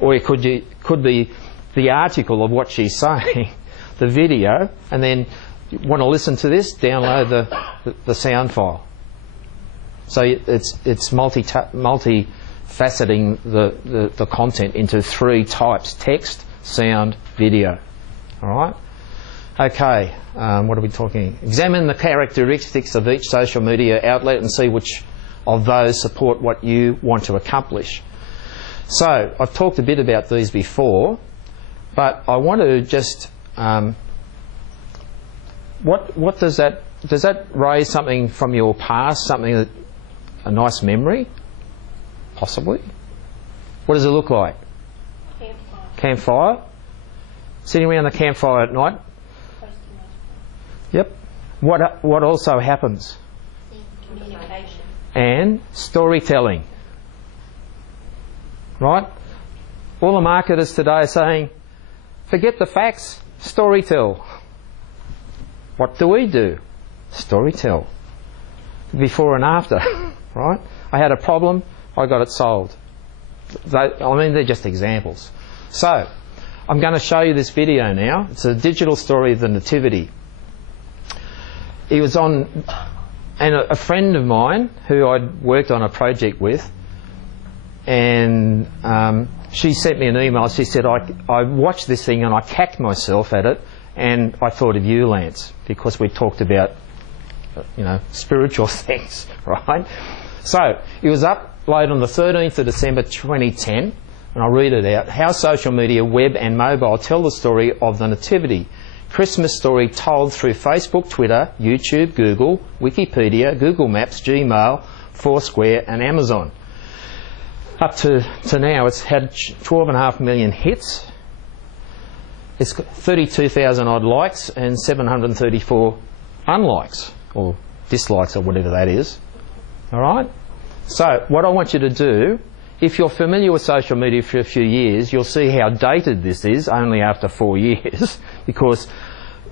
Or it could be the article of what she's saying, the video, and then you want to listen to this, download the sound file. So it's multifaceting the content into 3 types: text, sound, video. All right? Okay, what are we talking? Examine the characteristics of each social media outlet and see which of those support what you want to accomplish. So I've talked a bit about these before, but I want to just what does that raise something from your past, something that a nice memory, possibly? What does it look like? Campfire. Sitting around the campfire at night. Yep. What also happens? Communication. And storytelling. Right? All the marketers today are saying, forget the facts, storytell. What do? Storytell. Before and after. Right? I had a problem, I got it solved. They're just examples. So, I'm going to show you this video now. It's a digital story of the Nativity. He was on, and a friend of mine who I'd worked on a project with and she sent me an email. She said, I watched this thing and I cacked myself at it, and I thought of you, Lance, because we talked about, spiritual things, right? So it was uploaded on the 13th of December 2010, and I'll read it out. How social media, web and mobile tell the story of the Nativity. Christmas story told through Facebook, Twitter, YouTube, Google, Wikipedia, Google Maps, Gmail, Foursquare and Amazon. Up to now, it's had 12.5 million hits. It's got 32,000 odd likes and 734 unlikes, or dislikes, or whatever that is. All right? So what I want you to do, if you're familiar with social media for a few years, you'll see how dated this is only after 4 years, because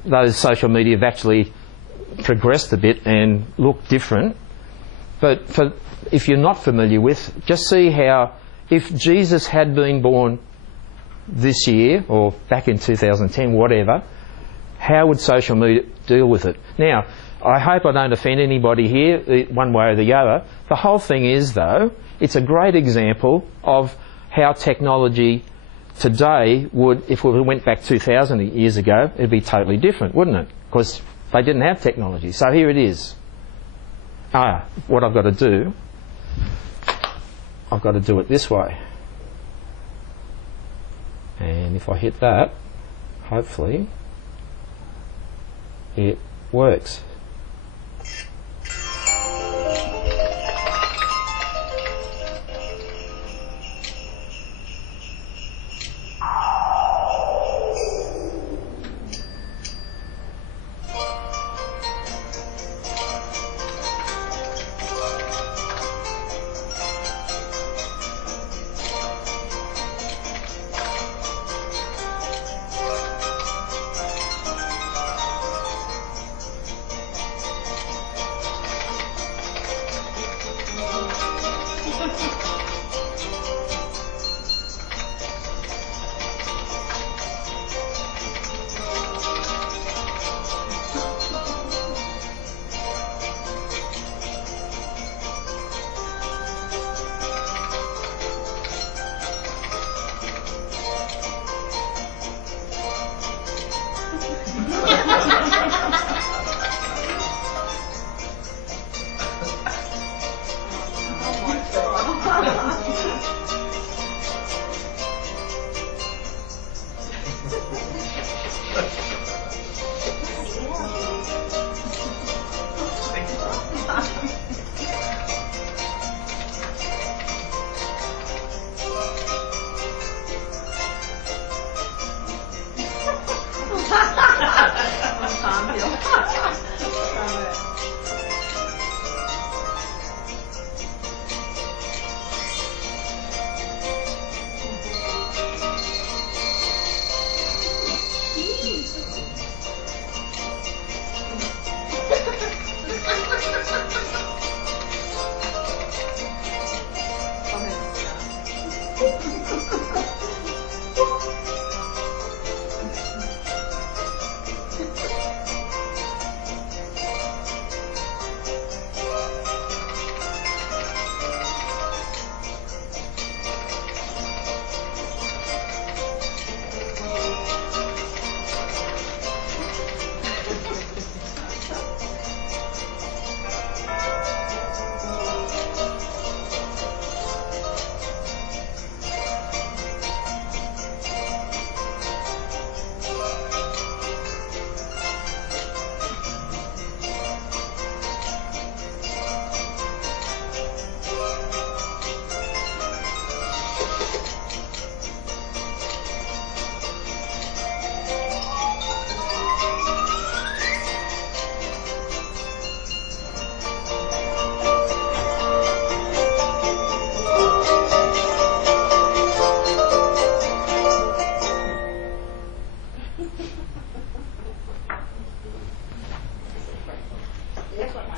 those social media have actually progressed a bit and look different. But if you're not familiar with, just see how, if Jesus had been born this year, or back in 2010, whatever, how would social media deal with it? Now, I hope I don't offend anybody here, one way or the other. The whole thing is, though, it's a great example of how technology today would, if we went back 2,000 years ago, it'd be totally different, wouldn't it? Because they didn't have technology. So here it is. What I've got to do, I've got to do it this way. And if I hit that, hopefully it works.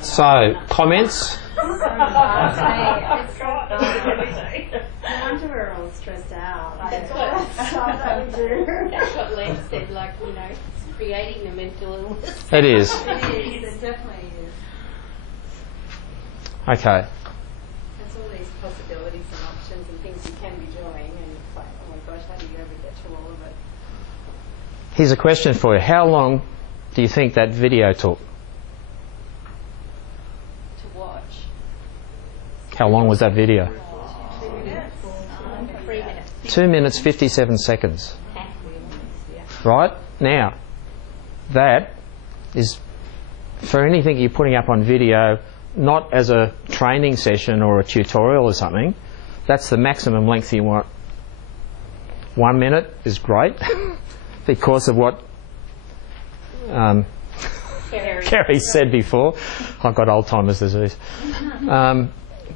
So, comments? No wonder we're all stressed out. That's what Len said, it's creating a mental illness. It is. It definitely is. Okay. It's all these possibilities and options and things you can be doing, and it's like, oh my gosh, how do you ever get to all of it? Here's a question for you. How long do you think that video took? To watch. How long was that video? 3 minutes. 2 minutes 57 seconds. Right? Now, that is, for anything you're putting up on video, not as a training session or a tutorial or something, that's the maximum length you want. 1 minute is great because of what Kerry said before. I've got Alzheimer's disease.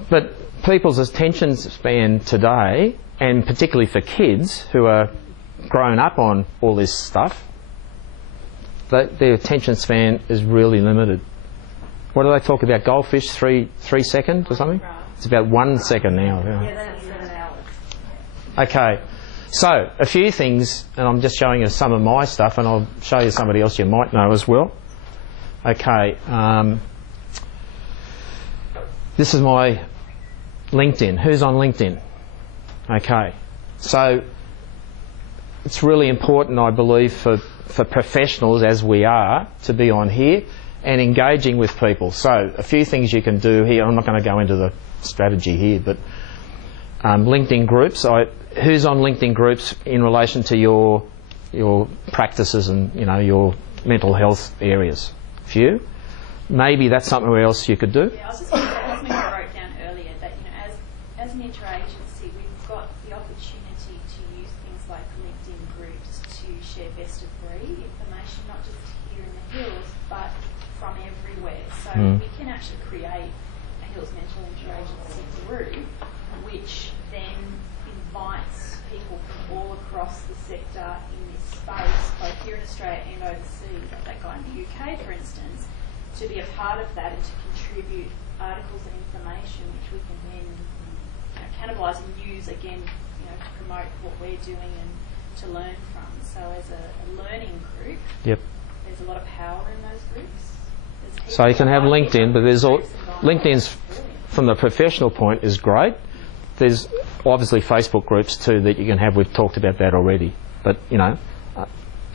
But people's attention span today, and particularly for kids who are grown up on all this stuff, their attention span is really limited. What do they talk about? Goldfish, 3 seconds or something? It's about 1 second now. Yeah, that's 7 hours. Okay, so a few things, and I'm just showing you some of my stuff, and I'll show you somebody else you might know as well. Okay, this is my LinkedIn. Who's on LinkedIn? Okay, so it's really important, I believe, for professionals as we are to be on here and engaging with people. So a few things you can do here. I'm not going to go into the strategy here, but LinkedIn groups. Who's on LinkedIn groups in relation to your practices and your mental health areas? Few. Maybe that's something else you could do. Yeah, I was just going to say, that's something I wrote down earlier, that as an interagency, we've got the opportunity to use things like LinkedIn groups to share best of breed information, not just here in the Hills, but from everywhere. So we can actually create a Hills Mental Interagency group, which then invites people from all across the sector in this space, both here in Australia and overseas, like that guy in the UK, for instance, to be a part of that and to contribute articles and information which we can then cannibalise and use again, to promote what we're doing and to learn from. So as a learning group, Yep. there's a lot of power in those groups. So you can have LinkedIn, but there's LinkedIn's from the professional point is great. There's obviously Facebook groups too that you can have. We've talked about that already, but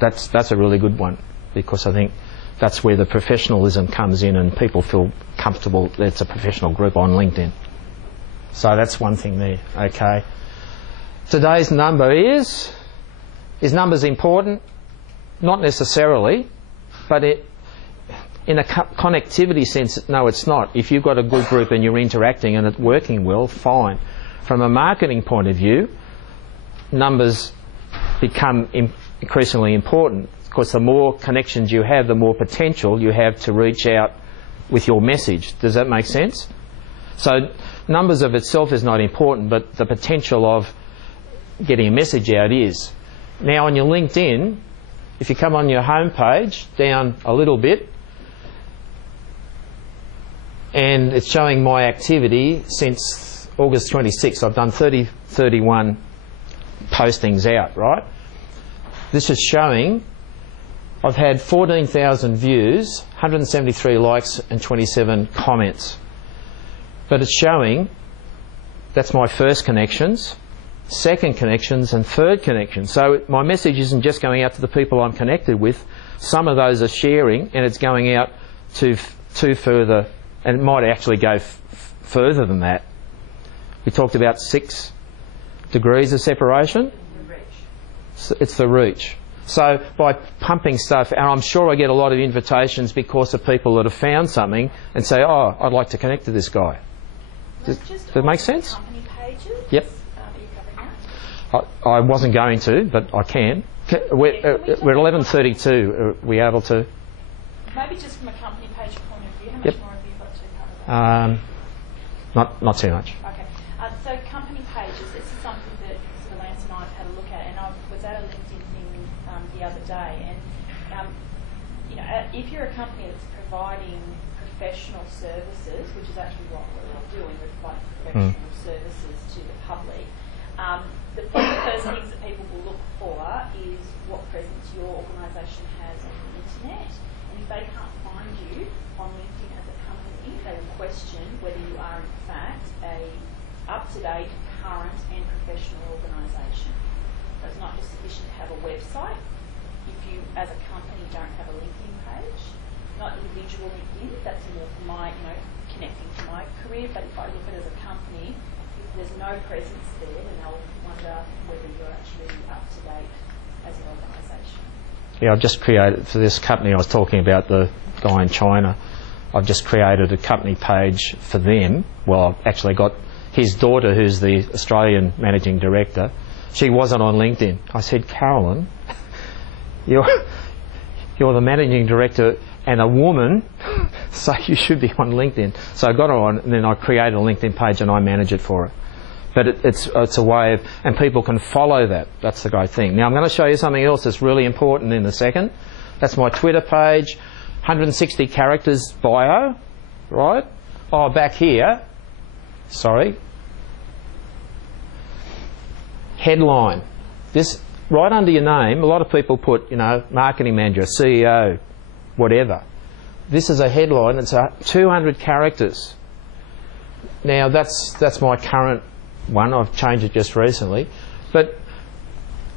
that's a really good one because I think that's where the professionalism comes in and people feel comfortable that it's a professional group on LinkedIn. So that's one thing there. Okay. Today's number is numbers important? Not necessarily, but in a connectivity sense, no, it's not. If you've got a good group and you're interacting and it's working well, fine. From a marketing point of view, numbers become increasingly important because the more connections you have, the more potential you have to reach out with your message. Does that make sense? So numbers of itself is not important, but the potential of getting a message out is. Now on your LinkedIn, if you come on your home page, down a little bit, and it's showing my activity since August 26th. I've done 31 postings out, right? This is showing I've had 14,000 views, 173 likes and 27 comments. But it's showing that's my first connections, second connections and third connections. So my message isn't just going out to the people I'm connected with. Some of those are sharing and it's going out to further, and it might actually go further than that. We talked about 6 degrees of separation. The reach. It's the reach. So by pumping stuff, and I'm sure I get a lot of invitations because of people that have found something and say, oh, I'd like to connect to this guy. Does it make sense? Company pages. Yep. Are you covering that? I wasn't going to, but I can. We're at 11:32. Are we able to? Maybe just from a company page point of view, how much Yep. more have you got to cover? Not too much. Okay. So company pages, this is something that sort of Lance and I have had a look at, and I was at a LinkedIn thing the other day, and if you're a company that's providing professional services, which is actually what we're doing, we're providing professional services to the public, the first things that people will look for is what presence your organisation has on the internet, and if they can't find you on LinkedIn as a company, they will question whether you are in fact a up-to-date, current and professional organisation. So it's not just sufficient to have a website. If you, as a company, don't have a LinkedIn page, not individual LinkedIn, that's more for my, connecting to my career, but if I look at it as a company, if there's no presence there, then I'll wonder whether you're actually up to date as an organisation. Yeah, I've just created, for this company I was talking about, the guy in China, I've just created a company page for them. Well, I've actually got his daughter, who's the Australian managing director. She wasn't on LinkedIn. I said, Carolyn, you're the managing director and a woman, so you should be on LinkedIn. So I got her on, and then I created a LinkedIn page and I manage it for her. But it's a way of, and people can follow that. That's the great thing. Now I'm going to show you something else that's really important in a second. That's my Twitter page, 160 characters bio, right? Oh, back here, sorry. Headline. This, right under your name, a lot of people put, marketing manager, CEO, whatever. This is a headline. It's 200 characters. Now that's my current one. I've changed it just recently. But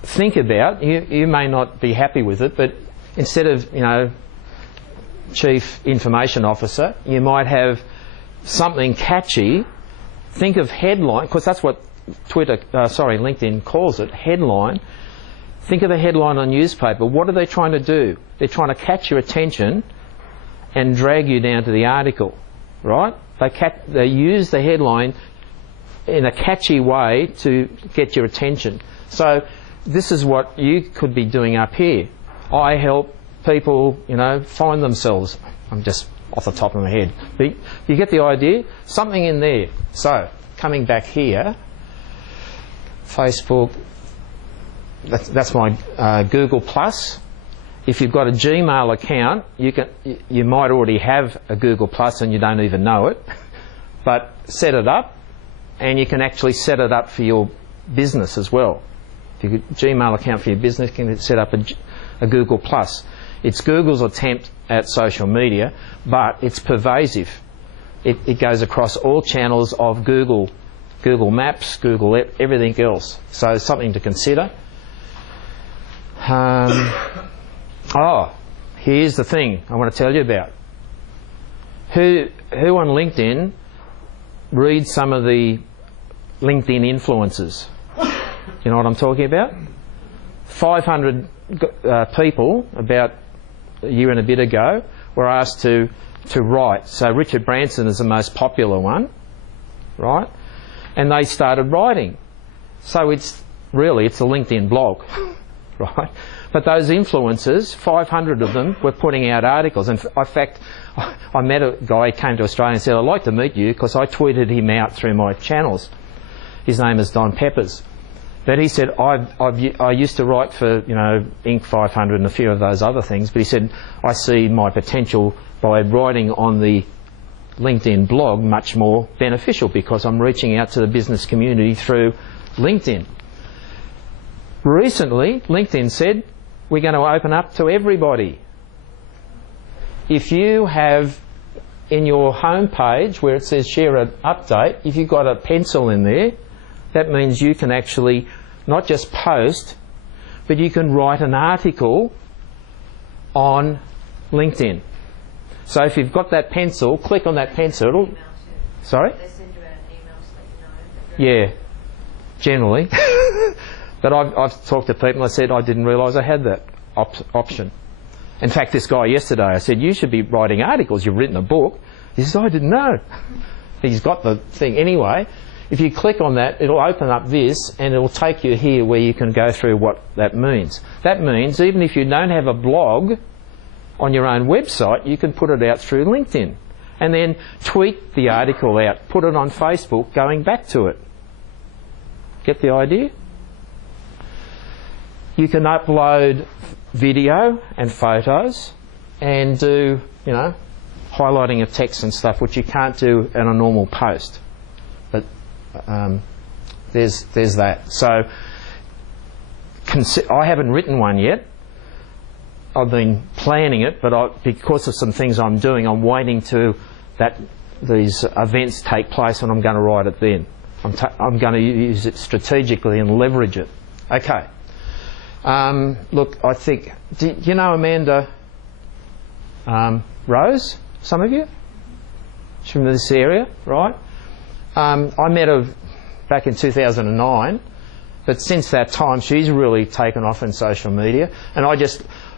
think about, you may not be happy with it, but instead of, Chief Information Officer, you might have something catchy. Think of headline, because that's what LinkedIn calls it, headline. Think of a headline on newspaper. What are they trying to do? They're trying to catch your attention and drag you down to the article, right? They use the headline in a catchy way to get your attention. So this is what you could be doing up here. I help people, find themselves. I'm just off the top of my head. But you get the idea? Something in there. So coming back here, Facebook, that's my Google Plus. If you've got a Gmail account, you might already have a Google Plus and you don't even know it. But set it up, and you can actually set it up for your business as well. If you've got a Gmail account for your business, you can set up a Google Plus. It's Google's attempt at social media, but it's pervasive. It goes across all channels of Google Maps, Google everything else. So it's something to consider. Here's the thing I want to tell you about. Who on LinkedIn reads some of the LinkedIn influencers? You know what I'm talking about? 500 people about a year and a bit ago were asked to write. So Richard Branson is the most popular one, right? And they started writing. So it's a LinkedIn blog, right? But those influencers, 500 of them, were putting out articles. And in fact, I met a guy who came to Australia and said, I'd like to meet you because I tweeted him out through my channels. His name is Don Peppers. But he said, I used to write for, Inc. 500 and a few of those other things, but he said, I see my potential by writing on the LinkedIn blog much more beneficial because I'm reaching out to the business community through LinkedIn. Recently, LinkedIn said, we're going to open up to everybody. If you have in your home page where it says share an update, if you've got a pencil in there, that means you can actually not just post, but you can write an article on LinkedIn. So if you've got that pencil, click on that pencil. It'll, sorry? They send you out an email so you know. Yeah, generally. But I've talked to people and I said I didn't realise I had that option. In fact, this guy yesterday, I said, you should be writing articles. You've written a book. He says, I didn't know. He's got the thing. Anyway, if you click on that, it'll open up this and it'll take you here where you can go through what that means. That means even if you don't have a blog on your own website, you can put it out through LinkedIn and then tweet the article out, put it on Facebook going back to it. Get the idea? You can upload video and photos and do, highlighting of text and stuff, which you can't do in a normal post. But there's that. So I haven't written one yet. I've been planning it, but because of some things I'm doing, I'm waiting to these events take place and I'm going to write it then. I'm going to use it strategically and leverage it. Okay. Look, I think, do you know Amanda Rose? Some of you? She's from this area, right? I met her back in 2009, but since that time she's really taken off in social media. And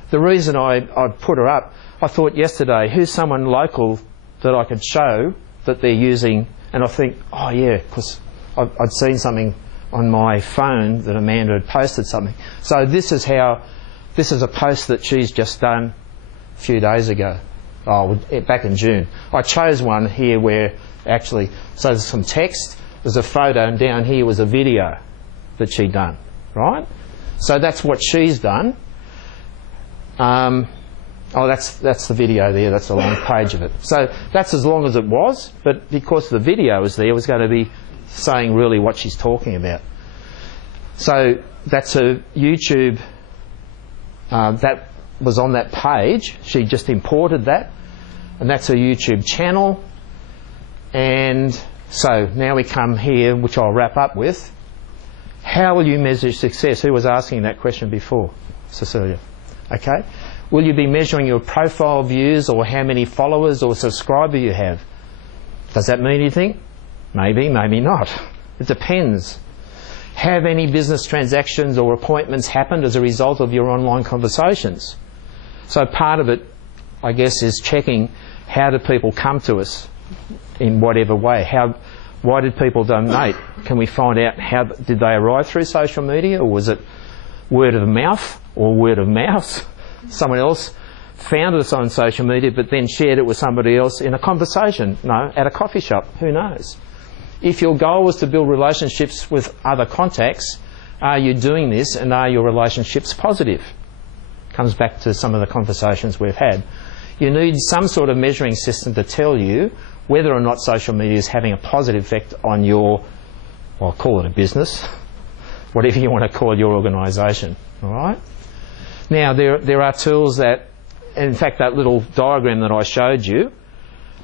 the reason I put her up, I thought yesterday, who's someone local that I could show that they're using, and I think, oh yeah, because I'd seen something on my phone that Amanda had posted something. So this is a post that she's just done a few days ago, back in June. I chose one here where actually, so there's some text, there's a photo, and down here was a video that she'd done, right? So that's what she's done. That's the video there, that's a long page of it. So that's as long as it was, but because the video was there, it was going to be saying really what she's talking about. So that's a YouTube, that was on that page. She just imported that, and that's a YouTube channel. And so now we come here, which I'll wrap up with. How will you measure success? Who was asking that question before? Cecilia. Okay. Will you be measuring your profile views or how many followers or subscribers you have? Does that mean anything? Maybe, maybe not. It depends. Have any business transactions or appointments happened as a result of your online conversations? So part of it, I guess, is checking how do people come to us in whatever way. Why did people donate? Can we find out how did they arrive through social media, or was it word of mouth or word of mouth? Someone else found us on social media but then shared it with somebody else in a conversation, at a coffee shop, who knows? If your goal was to build relationships with other contacts, are you doing this and are your relationships positive? Comes back to some of the conversations we've had. You need some sort of measuring system to tell you whether or not social media is having a positive effect on your, well, I'll call it a business, whatever you want to call your organisation, all right? Now, there are tools that, in fact, that little diagram that I showed you,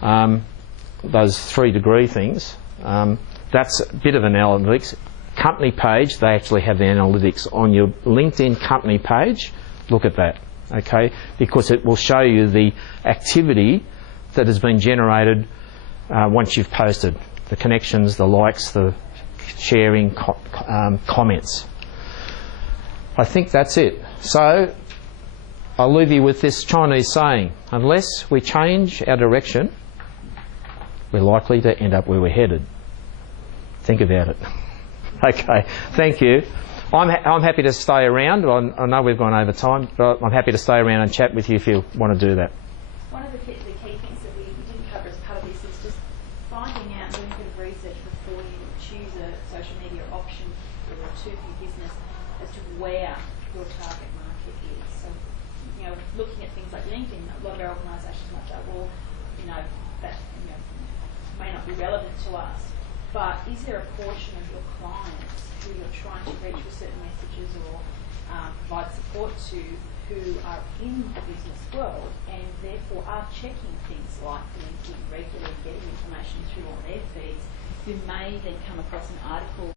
those 3-degree things, that's a bit of analytics. Company page, they actually have the analytics on your LinkedIn company page. Look at that, okay? Because it will show you the activity that has been generated once you've posted. The connections, the likes, the sharing, comments. I think that's it. So I'll leave you with this Chinese saying, unless we change our direction, we're likely to end up where we're headed. Think about it. Okay, thank you. I'm happy to stay around. I know we've gone over time, but I'm happy to stay around and chat with you if you want to do that. One of the key things that we didn't cover as part of this is just finding out, doing a bit of research before you choose a social media option or a tool for your business as to where your target market is. So, looking at things like LinkedIn, a lot of our organisations might go, well, that may not be relevant to us. But is there a portion of your clients who you're trying to reach with certain messages or provide support to who are in the business world and therefore are checking things like LinkedIn regularly, getting information through on their feeds, who may then come across an article